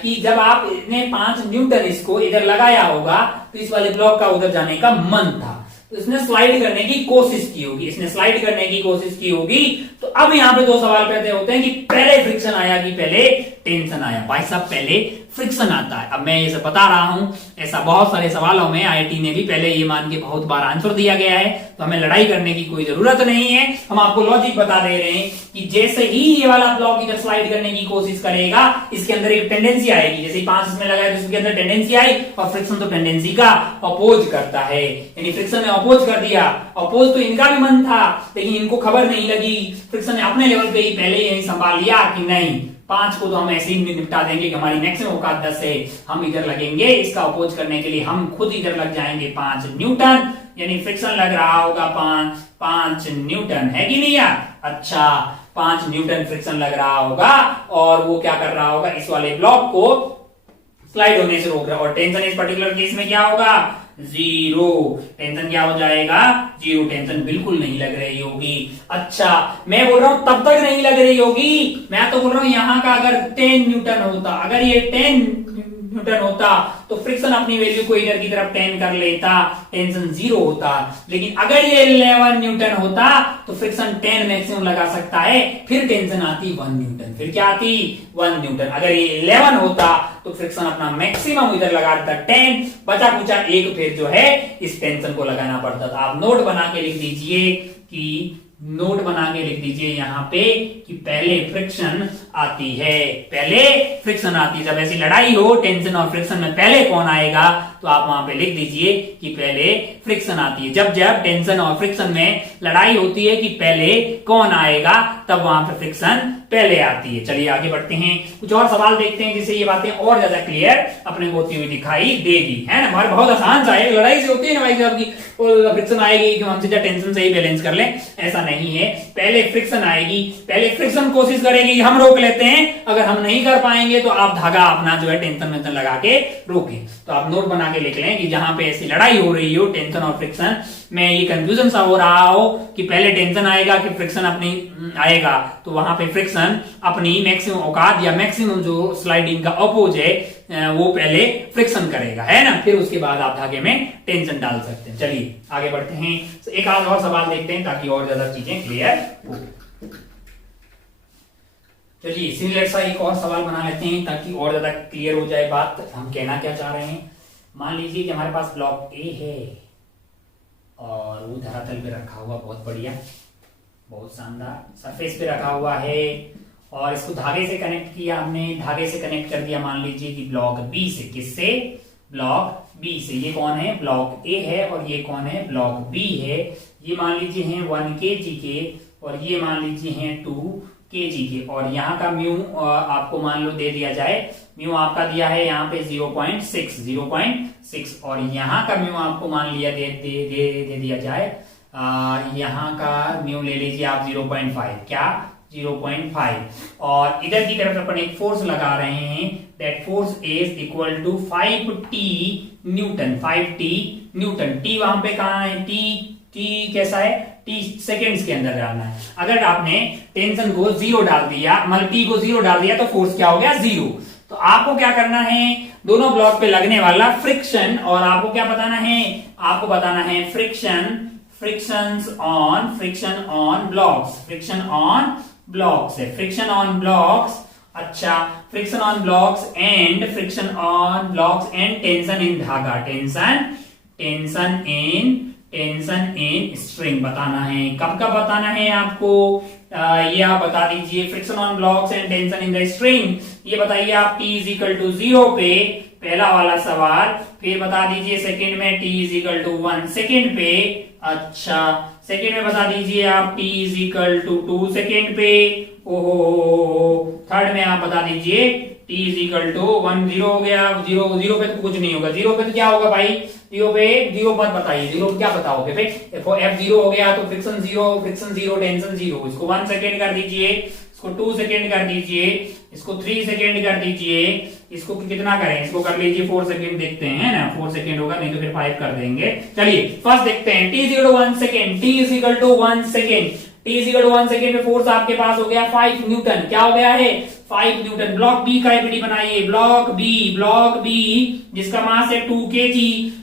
कि जब आपने 5 न्यूटन इसको इधर लगाया होगा तो इस वाले ब्लॉक का उधर जाने का मन था, तो इसने स्लाइड करने की कोशिश की होगी, तो अब यहाँ पे 2 सवाल पैदा होते हैं कि पहले फ्रिक्शन आया कि पहले टेंशन आया। भाई साहब पहले फ्रिक्शन आता है। अब मैं ये सब बता रहा हूं, ऐसा बहुत सारे सवालों में आईआईटी ने भी पहले ये मान के बहुत बार आंसर दिया गया है, तो हमें लड़ाई करने की कोई जरूरत नहीं है। हम आपको लॉजिक बता दे रहे हैं कि जैसे ही ये वाला ब्लॉक इधर स्लाइड करने की कोशिश करेगा इसके अंदर एक टेंडेंसी आएगी, जैसे ही 5 इसमें लगाया तो इसके अंदर टेंडेंसी आई, और फ्रिक्शन तो टेंडेंसी का अपोज करता है, यानी फ्रिक्शन ने अपोज कर दिया। अपोज तो इनका भी मन था लेकिन इनको खबर नहीं लगी, फ्रिक्शन ने अपने लेवल पे ही पहले यही संभाल लिया कि नहीं 5 को तो हम ऐसे ही निपटा देंगे कि हमारी मैक्सिमम औकात 10 है, हम इधर लगेंगे, इसका अपोज करने के लिए हम खुद इधर लग जाएंगे 5 न्यूटन, यानी फ्रिक्शन लग रहा होगा 5 न्यूटन, है कि नहीं यार। अच्छा 5 न्यूटन फ्रिक्शन लग रहा होगा और वो क्या कर रहा होगा, इस वाले ब्लॉक को स्लाइड होने से रोक रहा है। और टेंशन इस पर्टिकुलर केस में क्या होगा, 0। टेंशन क्या हो जाएगा, 0। टेंशन बिल्कुल नहीं लग रही होगी। अच्छा मैं बोल रहा हूं तब तक नहीं लग रही होगी, मैं तो बोल रहा हूं यहाँ का अगर 10 न्यूटन होता, अगर ये 10 न्यूटन होता तो फ्रिक्शन अपनी वैल्यू को इधर की तरफ 10 कर लेता, टेंशन 0 होता। लेकिन अगर ये 11 न्यूटन होता तो फ्रिक्शन 10 मैक्सिमम लगा सकता है, फिर टेंशन आती 1 न्यूटन। फिर क्या आती, 1 न्यूटन। अगर ये 11 होता तो फ्रिक्शन अपना मैक्सिमम इधर लगा देता 10, बचा कुचा एक फिर जो है इस टेंशन को लगाना पड़ता था। आप नोट बना के लिख दीजिए कि यहाँ पे कि पहले फ्रिक्शन आती है, जब ऐसी लड़ाई हो टेंशन और फ्रिक्शन में पहले कौन आएगा, तो आप वहां पे लिख दीजिए कि पहले फ्रिक्शन आती है। जब टेंशन और फ्रिक्शन में लड़ाई होती है कि पहले कौन आएगा, तब वहां पे फ्रिक्शन पहले आती है। चलिए आगे बढ़ते हैं, कुछ और सवाल देखते हैं जिससे ये बातें और ज्यादा क्लियर अपने को होती हुई दिखाई देगी, है ना। हमारे बहुत आसान सा है, लड़ाई से होती है ना भाई साहब की, फ्रिक्शन आएगी कि हम सीधा टेंशन से ही बैलेंस कर लें, ऐसा नहीं है। पहले फ्रिक्शन आएगी, पहले फ्रिक्शन कोशिश करेगी हम रोक लेते हैं, अगर हम नहीं कर पाएंगे तो आप धागा अपना जो है टेंशन लगा के रोकें। तो आप नोट बना के लिख लें कि जहां पे ऐसी लड़ाई हो रही हो टेंशन और फ्रिक्शन में, ये कंफ्यूजन सा हो रहा हो कि पहले टेंशन आएगा कि फ्रिक्शन अपनी आएगा, तो वहां पे फ्रिक्शन अपनी मैक्सिमम औकात या मैक्सिमम जो स्लाइडिंग का अपोज है वो पहले फ्रिक्शन करेगा, है ना, फिर उसके बाद आप धागे में टेंशन डाल सकते हैं। चलिए आगे बढ़ते हैं, एक आध और सवाल देखते हैं ताकि और ज्यादा चीजें क्लियर हो। चलिए सिमिलर सा एक और सवाल बना लेते हैं ताकि और ज्यादा क्लियर हो जाए बात, हम कहना क्या चाह रहे हैं। मान लीजिए कि हमारे पास ब्लॉक ए है और वो धरातल पे रखा हुआ, बहुत बढ़िया, बहुत शानदार सरफेस पे रखा हुआ है, और इसको धागे से कनेक्ट किया हमने, धागे से कनेक्ट कर दिया मान लीजिए कि ब्लॉक बी से। किससे? ब्लॉक बी से। ये कौन है? ब्लॉक ए है, और ये कौन है? ब्लॉक बी है। ये मान लीजिए हैं 1 kg के, और ये मान लीजिए हैं 2 kg के, और यहाँ का म्यू आपको मान लो दे दिया जाए, म्यू आपका दिया है यहाँ पे 0.6, और यहाँ का म्यू आपको मान लिया दे दिया जाए, यहाँ का म्यू ले लीजिए आप 0.5, क्या 0.5, और इधर की तरफ अपन एक फोर्स लगा रहे हैं, that force is equal to 5t newton, 5t newton. T वहां पे कहाँ है? टी कैसा है? टी सेकेंड्स के अंदर डालना है। अगर आपने टेंशन को 0 डाल दिया, मतलब टी को 0 डाल दिया, तो फोर्स क्या हो गया? 0। तो आपको क्या करना है? दोनों ब्लॉक पे लगने वाला फ्रिक्शन, और आपको क्या बताना है? आपको बताना है फ्रिक्शन ऑन ब्लॉक्स है, फ्रिक्शन ऑन ब्लॉक्स। अच्छा, friction on blocks and tension in धागा, टेंशन इन स्ट्रिंग बताना है। कब कब बताना है आपको? ये आप बता दीजिए, friction on blocks and tension in the string, ये बताइए आप t इज इक्वल टू 0 पे, पहला वाला सवाल। फिर बता दीजिए सेकंड में t is equal to 1 second पे। अच्छा, सेकंड में बता दीजिए आप t is equal to 2 second पे। ओहो, थर्ड में आप बता दीजिए t इज इक्वल टू 1, 0 हो गया। 0 पे तो कुछ नहीं होगा, 0 पे तो क्या होगा भाई? 0 मत बताइए, 0 क्या बताओगे भाई? देखो F0 हो गया तो फ्रिक्शन 0, टेंशन 0। इसको 1 सेकेंड कर दीजिए, इसको 2 सेकेंड कर दीजिए, इसको 3 सेकेंड कर दीजिए, इसको कितना करें? इसको कर लीजिए 4 सेकेंड, देखते हैं ना, 4 सेकेंड होगा, नहीं तो फिर 5 कर देंगे। चलिए फर्स्ट देखते हैं, t is 1 second, t is equal to 1 second, t is equal to 1 second में फोर्स आपके पास हो गया 5 न्यूटन। क्या हो गया है? 5 न्यूटन। ब्लॉक बी का एपीडी बनाइए, ब्लॉक बी जिसका मास है 2 kg,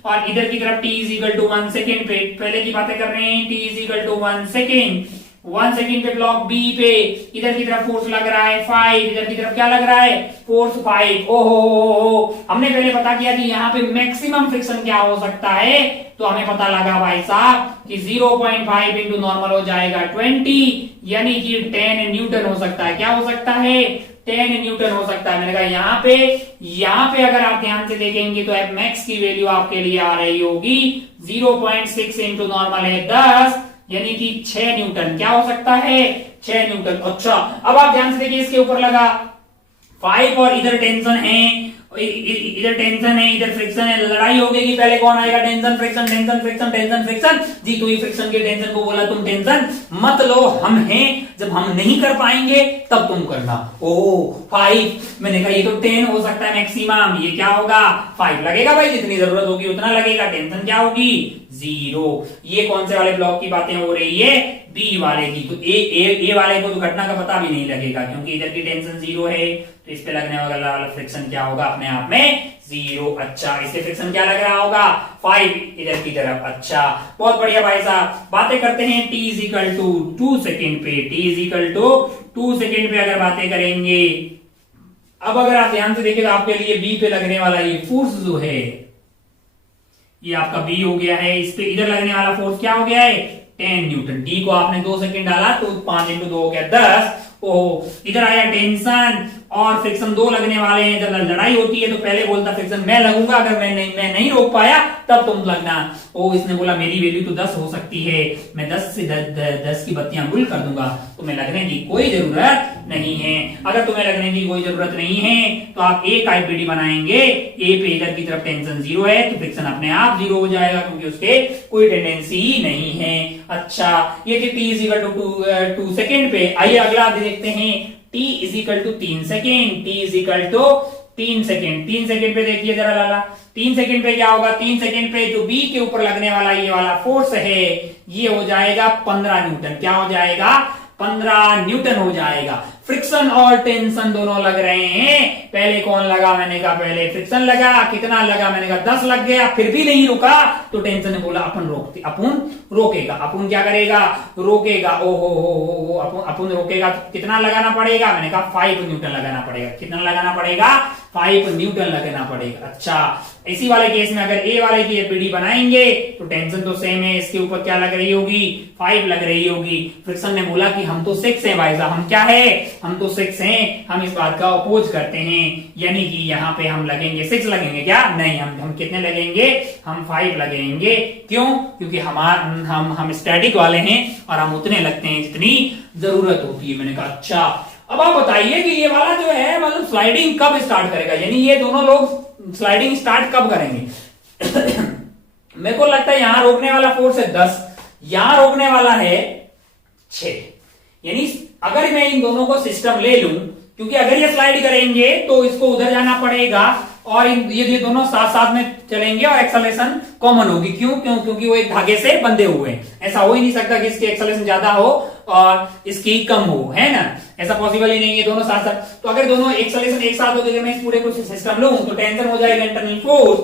और इधर की तरफ t is equal to 1 second पे, पहले की बातें कर रहे हैं, t is equal to 1 second, 1 second पे ब्लॉक बी पे, इधर की तरफ फोर्स लग रहा है 5, इधर की तरफ क्या लग रहा है? फोर्स 5। ओहो, हमने पहले पता किया कि यहाँ पे मैक्सिमम फ्रिक्शन क्या हो सकता है, तो हमें पता लगा भाई साहब कि 0.5 इंटू नॉर्मल हो जाएगा 20, यानी कि 10 न्यूटन हो सकता है। क्या हो सकता है? 10 न्यूटन हो सकता है। मैंने कहा यहाँ पे अगर आप ध्यान से देखेंगे तो एफ मैक्स की वैल्यू आपके लिए आ रही होगी 0.6 इंटू नॉर्मल है 10, यानी कि 6 न्यूटन। क्या हो सकता है? 6 न्यूटन। अच्छा, अब आप ध्यान से देखिए, इसके ऊपर लगा 5 और इधर टेंशन है, इधर टेंशन है, इधर फ्रिक्शन है, लड़ाई हो गई कि पहले कौन आएगा? Tension friction. जी, तो ये फ्रिक्शन के टेंशन को बोला तुम टेंशन मत लो, हम हैं, जब हम नहीं कर पाएंगे तब तुम करना। ओह 5, मैंने कहा ये तो 10 हो सकता है मैक्सिमम, ये क्या होगा? 5 लगेगा भाई, जितनी जरूरत होगी उतना लगेगा। टेंशन क्या होगी? 0। ये कौन से वाले ब्लॉक की बातें हो रही है? बी वाले की। तो ए वाले को तो घटना का पता भी नहीं लगेगा, क्योंकि इधर की टेंशन 0 है, तो इस पे लगने वाला फ्रिक्शन क्या होगा? अपने आप में 0। अच्छा, इससे फ्रिक्शन क्या लग रहा होगा? 5 इधर की तरफ। अच्छा, बहुत बढ़िया भाई साहब। बातें करते हैं t is equal to 2 second पे, t is equal to 2 second पे अगर बातें करेंगे, अब अगर आप ध्यान से देखें तो आपके लिए बी पे लगने वाला ये फोर्स जो है, ये आपका बी हो गया है, इस पे इधर लगने वाला फोर्स क्या हो गया है? 10 न्यूटन। डी को आपने 2 सेकेंड डाला तो 5 इंटू 2 हो गया 10। ओह, इधर आया टेंशन और फ्रिक्शन 2 लगने वाले हैं। जब लड़ाई होती है तो पहले बोलता फ्रिक्शन मैं लगूंगा, अगर मैं नहीं रोक पाया तब तुम लगना। ओ, इसने बोला मेरी वैल्यू तो 10 हो सकती है, मैं 10 से 10 की बत्तियां गुल कर दूंगा, तो मैं लगने की कोई जरूरत नहीं है। अगर तुम्हें लगने की कोई जरूरत नहीं है तो आप एक आईपीडी बनाएंगे, ए पे इधर की तरफ टेंशन 0 है तो फ्रिक्शन अपने आप 0 हो जाएगा क्योंकि उसके कोई टेंडेंसी ही नहीं है। अच्छा, ये थी t is equal to 2 second पे। आइए अगला देखते हैं, t is equal to 3 second, t is equal to 3 second. 3 second पे देखिए जरा लाला, 3 सेकेंड पे क्या होगा, 3 सेकेंड पे जो बी के ऊपर लगने वाला ये वाला फोर्स है ये हो जाएगा 15 न्यूटन। क्या हो जाएगा, 15 न्यूटन हो जाएगा। फ्रिक्शन और टेंशन दोनों लग रहे हैं। पहले कौन लगा, मैंने कहा पहले फ्रिक्शन लगा। कितना लगा, मैंने कहा 10 लग गया। फिर भी नहीं रुका तो टेंशन ने बोला अपन रोकेगा। अपन क्या करेगा, रोकेगा। ओहो अपन रोकेगा तो कितना लगाना पड़ेगा, मैंने कहा 5 न्यूटन लगाना पड़ेगा। कितना लगाना पड़ेगा, 5 न्यूटन लगाना पड़ेगा। अच्छा, इसी वाले केस में अगर ए वाले की एपीडी बनाएंगे तो टेंशन तो सेम है, इसके ऊपर क्या लग रही होगी, 5 लग रही होगी। फ्रिक्शन ने बोला कि हम तो 6 हैं भाई साहब, हम क्या है, हम तो 6 हैं, हम इस बात का अपोज करते हैं, यानी कि यहाँ पे हम लगेंगे 6 लगेंगे क्या, नहीं, हम कितने लगेंगे, हम 5 लगेंगे। क्यों, क्योंकि हम स्टैटिक वाले हैं और हम उतने लगते हैं जितनी जरूरत होती है। मैंने कहा अच्छा, अब आप बताइए कि ये वाला जो है मतलब स्लाइडिंग कब स्टार्ट करेगा, यानी ये दोनों लोग स्लाइडिंग स्टार्ट कब करेंगे। मेरे को लगता है यहां रोकने वाला फोर्स है 10, यहां रोकने वाला है 6, यानी अगर मैं इन दोनों को सिस्टम ले लूं, क्योंकि अगर ये स्लाइड करेंगे तो इसको उधर जाना पड़ेगा और ये दोनों साथ साथ में चलेंगे और एक्सेलरेशन कॉमन होगी। क्योंकि वो एक धागे से बंधे हुए हैं। ऐसा हो ही नहीं सकता कि इसकी एक्सेलरेशन ज्यादा हो और इसकी कम हो, है ना, ऐसा पॉसिबल ही नहीं है, दोनों साथ साथ। तो अगर दोनों एक्सेलरेशन एक साथ हो गए, मैं इस पूरे को सिस्टम लूं तो टेंशन हो जाएगा इंटरनल फोर्स,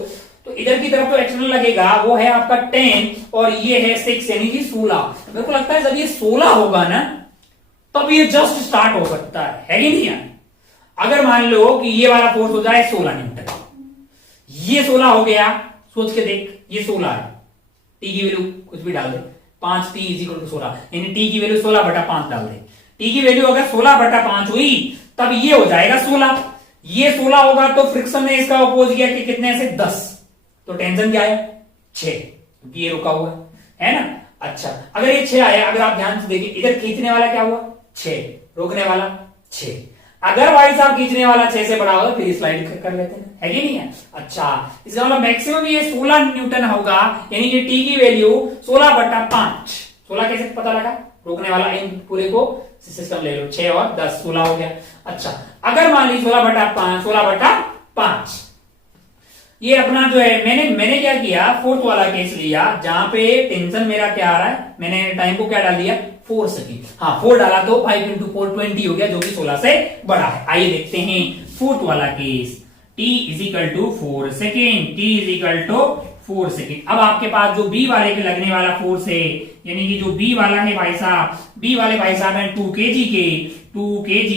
तो इधर की तरफ तो एक्सटर्नल लगेगा, वो है आपका 10 और ये है 6 यानी कि 16। मेरे को लगता है जब ये 16 होगा ना तब ये जस्ट स्टार्ट हो सकता है कि नहीं है। अगर मान लो कि ये वाला फोर्स हो जाए 16 न्यूटन, ये 16 हो गया, सोच के देख, ये 16 है, टी की वैल्यू कुछ भी डाल दे, 5 टी इज इक्वल टू 16, यानी टी की वैल्यू 16/5 डाल दे। टी की वैल्यू अगर 16/5 हुई तब ये हो जाएगा 16, ये 16 होगा तो फ्रिक्शन ने इसका अपोज किया कि कितने से 10, तो टेंशन क्या है 6, क्योंकि ये रुका हुआ है ना। अच्छा, अगर ये 6 आया, अगर आप ध्यान से देखिए इधर खींचने वाला क्या हुआ 6, रोकने वाला 6, अगर भाई साहब खींचने वाला 6 से बड़ा हो तो फिर स्लाइड कर लेते हैं, है कि नहीं है। अच्छा, इसका मतलब मैक्सिमम ये 16 न्यूटन होगा, यानी कि टी की वैल्यू 16/5। 16 कैसे पता लगा, रोकने वाला इन पूरे को सिस्टम ले लो, 6 और 10 16 हो गया। अच्छा, अगर मान ली 16/5 ये अपना जो है, मैंने क्या किया, फोर्थ वाला केस लिया जहां पे टेंशन मेरा क्या आ रहा है, मैंने टाइम को क्या डाल दिया 4 सेकेंड, हाँ 4 डाला तो 5 × 4 20 हो गया, जो कि 16 से बड़ा है। आइए देखते हैं फोर्थ वाला case, t is equal to 4 second, t is equal to 4 second. अब आपके पास जो बी वाले पे लगने वाला फोर्स है, यानी कि जो बी वाला है भाई साहब, बी वाले भाई साहब है 2 kg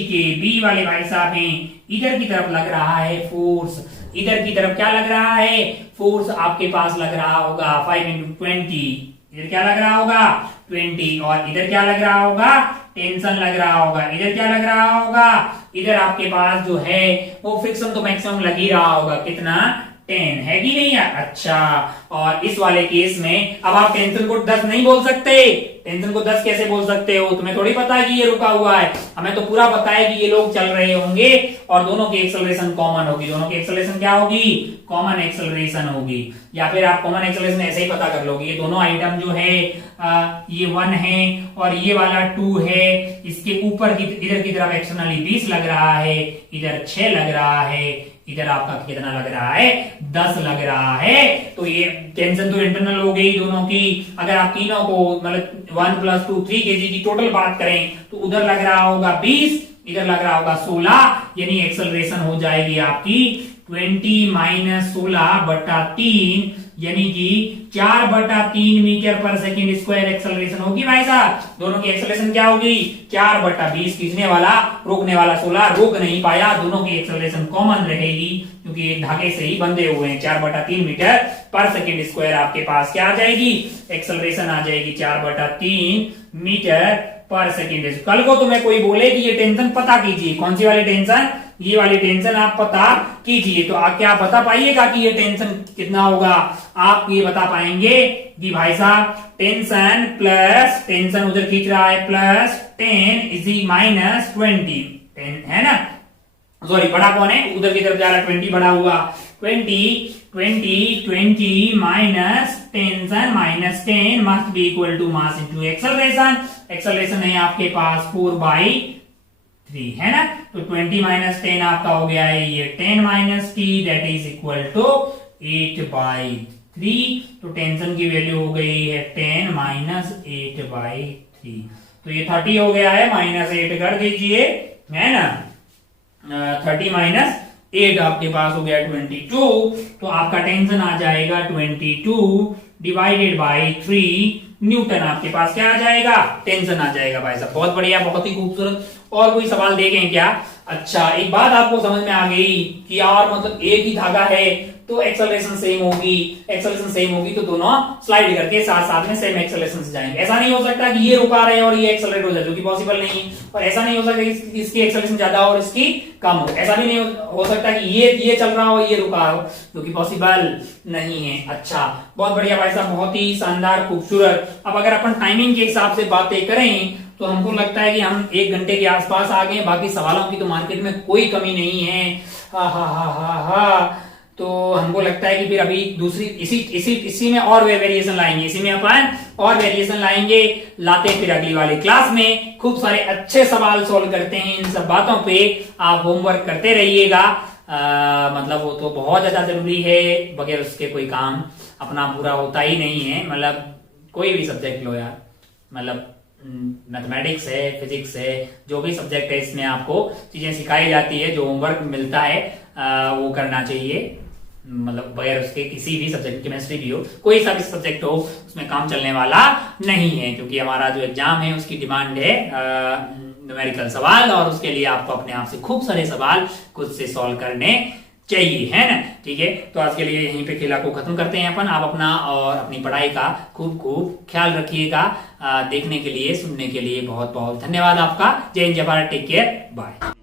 के बी वाले भाई साहब हैं, इधर की तरफ लग रहा है फोर्स, इधर की तरफ क्या लग रहा है फोर्स, आपके पास लग रहा होगा 5 × 20, इधर क्या लग रहा होगा 20, और इधर क्या लग रहा होगा टेंशन लग रहा होगा, इधर क्या लग रहा होगा, इधर आपके पास जो है वो फ्रिक्शन तो मैक्सिमम लग ही रहा होगा, कितना 10, है कि नहीं है। अच्छा, और इस वाले केस में अब आप टेंशन को 10 नहीं बोल सकते, टेंशन को 10 कैसे बोल सकते हो, तुम्हें थोड़ी पता है कि ये रुका हुआ है, हमें तो पूरा पता है कि ये लोग चल रहे होंगे और दोनों की एक्सेलरेशन कॉमन होगी। दोनों की एक्सेलरेशन क्या होगी, कॉमन एक्सेलरेशन होगी, या फिर आप कॉमन एक्सेलरेशन ऐसे ही पता कर लोगे। ये दोनों आइटम जो है ये 1 है और ये वाला 2 है, इसके ऊपर की इधर की तरफ एक्सटर्नली 20 लग रहा है, इधर 6 लग रहा है, इधर आपका कितना लग रहा है 10 लग रहा है। तो ये टेंशन तो इंटरनल हो गई दोनों की। अगर आप तीनों को मतलब 1 + 2 3 kg की टोटल बात करें तो उधर लग रहा होगा 20, इधर लग रहा होगा 16, यानी एक्सेलरेशन हो जाएगी आपकी 20 - 16/3, यानी कि 4/3 मीटर/सेकंड² एक्सेलरेशन होगी भाई साहब। दोनों की एक्सेलरेशन क्या होगी 4/20, खींचने वाला रोकने वाला 16 रोक नहीं पाया, दोनों की एक्सेलरेशन कॉमन रहेगी क्योंकि एक धागे से ही बंधे हुए हैं। 4/3 मीटर/सेकंड² आपके पास क्या आ जाएगी एक्सेलरेशन आ जाएगी 4/3 मीटर पर सेकेंड। कल को तुम्हें कोई बोले कि ये टेंशन पता कीजिए, कौन सी वाली टेंशन, ये वाली टेंशन आप पता कीजिए, तो आप क्या बता पाइएगा कि ये टेंशन कितना होगा? आप ये बता पाएंगे कि भाई साहब टेंशन प्लस, टेंशन उधर खींच रहा है, प्लस 10 इज माइनस 20, 10 है ना, सॉरी बड़ा कौन है, उधर की तरफ जा रहा है, 20 बड़ा हुआ, 20 minus tension minus 10 must be equal to mass into acceleration. Acceleration है आपके पास 4/3 है ना, तो 20 माइनस 10 आपका हो गया है ये 10 minus t that is equal to 8/3। तो टेंशन की वैल्यू हो गई है 10 माइनस 8/3, तो ये 30 हो गया है, माइनस 8 कर दीजिए, है ना, 30 माइनस 8 आपके पास हो गया 22, तो आपका टेंशन आ जाएगा 22 डिवाइडेड बाई 3 न्यूटन, आपके पास क्या आ जाएगा, टेंशन आ जाएगा भाई साहब। बहुत बढ़िया, बहुत ही खूबसूरत। और कोई सवाल देखें क्या? अच्छा, एक बात आपको समझ में आ गई कि यार मतलब एक ही धागा है तो एक्सेलरेशन सेम होगी, एक्सेलरेशन सेम होगी तो दोनों स्लाइड करके साथ साथ में सेम एक्सेलरेशन से जाएंगे। ऐसा नहीं हो सकता कि ये रुका रहे और ये एक्सेलरेट हो जाए, जो कि पॉसिबल नहीं है। और ऐसा नहीं हो सकता कि इसकी एक्सेलरेशन ज्यादा और इसकी कम हो, ऐसा भी नहीं हो सकता कि ये चल रहा हो ये रुका हो, जो कि पॉसिबल नहीं है। अच्छा, बहुत बढ़िया भाई साहब, बहुत ही शानदार, खूबसूरत। अब अगर अपन टाइमिंग के हिसाब से बातें करें तो हमको लगता है कि हम 1 घंटे के आसपास आ गए। बाकी सवालों की तो मार्केट में कोई कमी नहीं है। हा हा हा हा हा। तो हमको लगता है कि फिर अभी दूसरी इसी में और वेरिएशन लाएंगे, इसी में अपन और वेरिएशन लाएंगे, लाते हैं फिर अगली वाली क्लास में। खूब सारे अच्छे सवाल सॉल्व करते हैं। इन सब बातों पे आप होमवर्क करते रहिएगा। मतलब वो तो बहुत ज्यादा जरूरी है, बगैर उसके कोई काम अपना पूरा होता ही नहीं है। मतलब कोई भी सब्जेक्ट लो यार, मतलब मैथमेटिक्स है, फिजिक्स है, जो भी सब्जेक्ट है इसमें आपको चीजें सिखाई जाती है, जो होमवर्क मिलता है वो करना चाहिए। मतलब बगैर उसके किसी भी सब्जेक्ट, केमिस्ट्री भी हो, कोई सा भी सब्जेक्ट हो, उसमें काम चलने वाला नहीं है। क्योंकि हमारा जो एग्जाम है उसकी डिमांड है न्यूमेरिकल सवाल, और उसके लिए आपको अपने आप से खूब सारे सवाल खुद से सॉल्व करने चाहिए, है ना। ठीक है, तो आज के लिए यहीं पे खेला को खत्म करते हैं अपन। आप अपना और अपनी पढ़ाई का खूब खूब ख्याल रखिएगा। देखने के लिए, सुनने के लिए बहुत बहुत धन्यवाद आपका। जय हिंद, जय भारत, टेक केयर, बाय।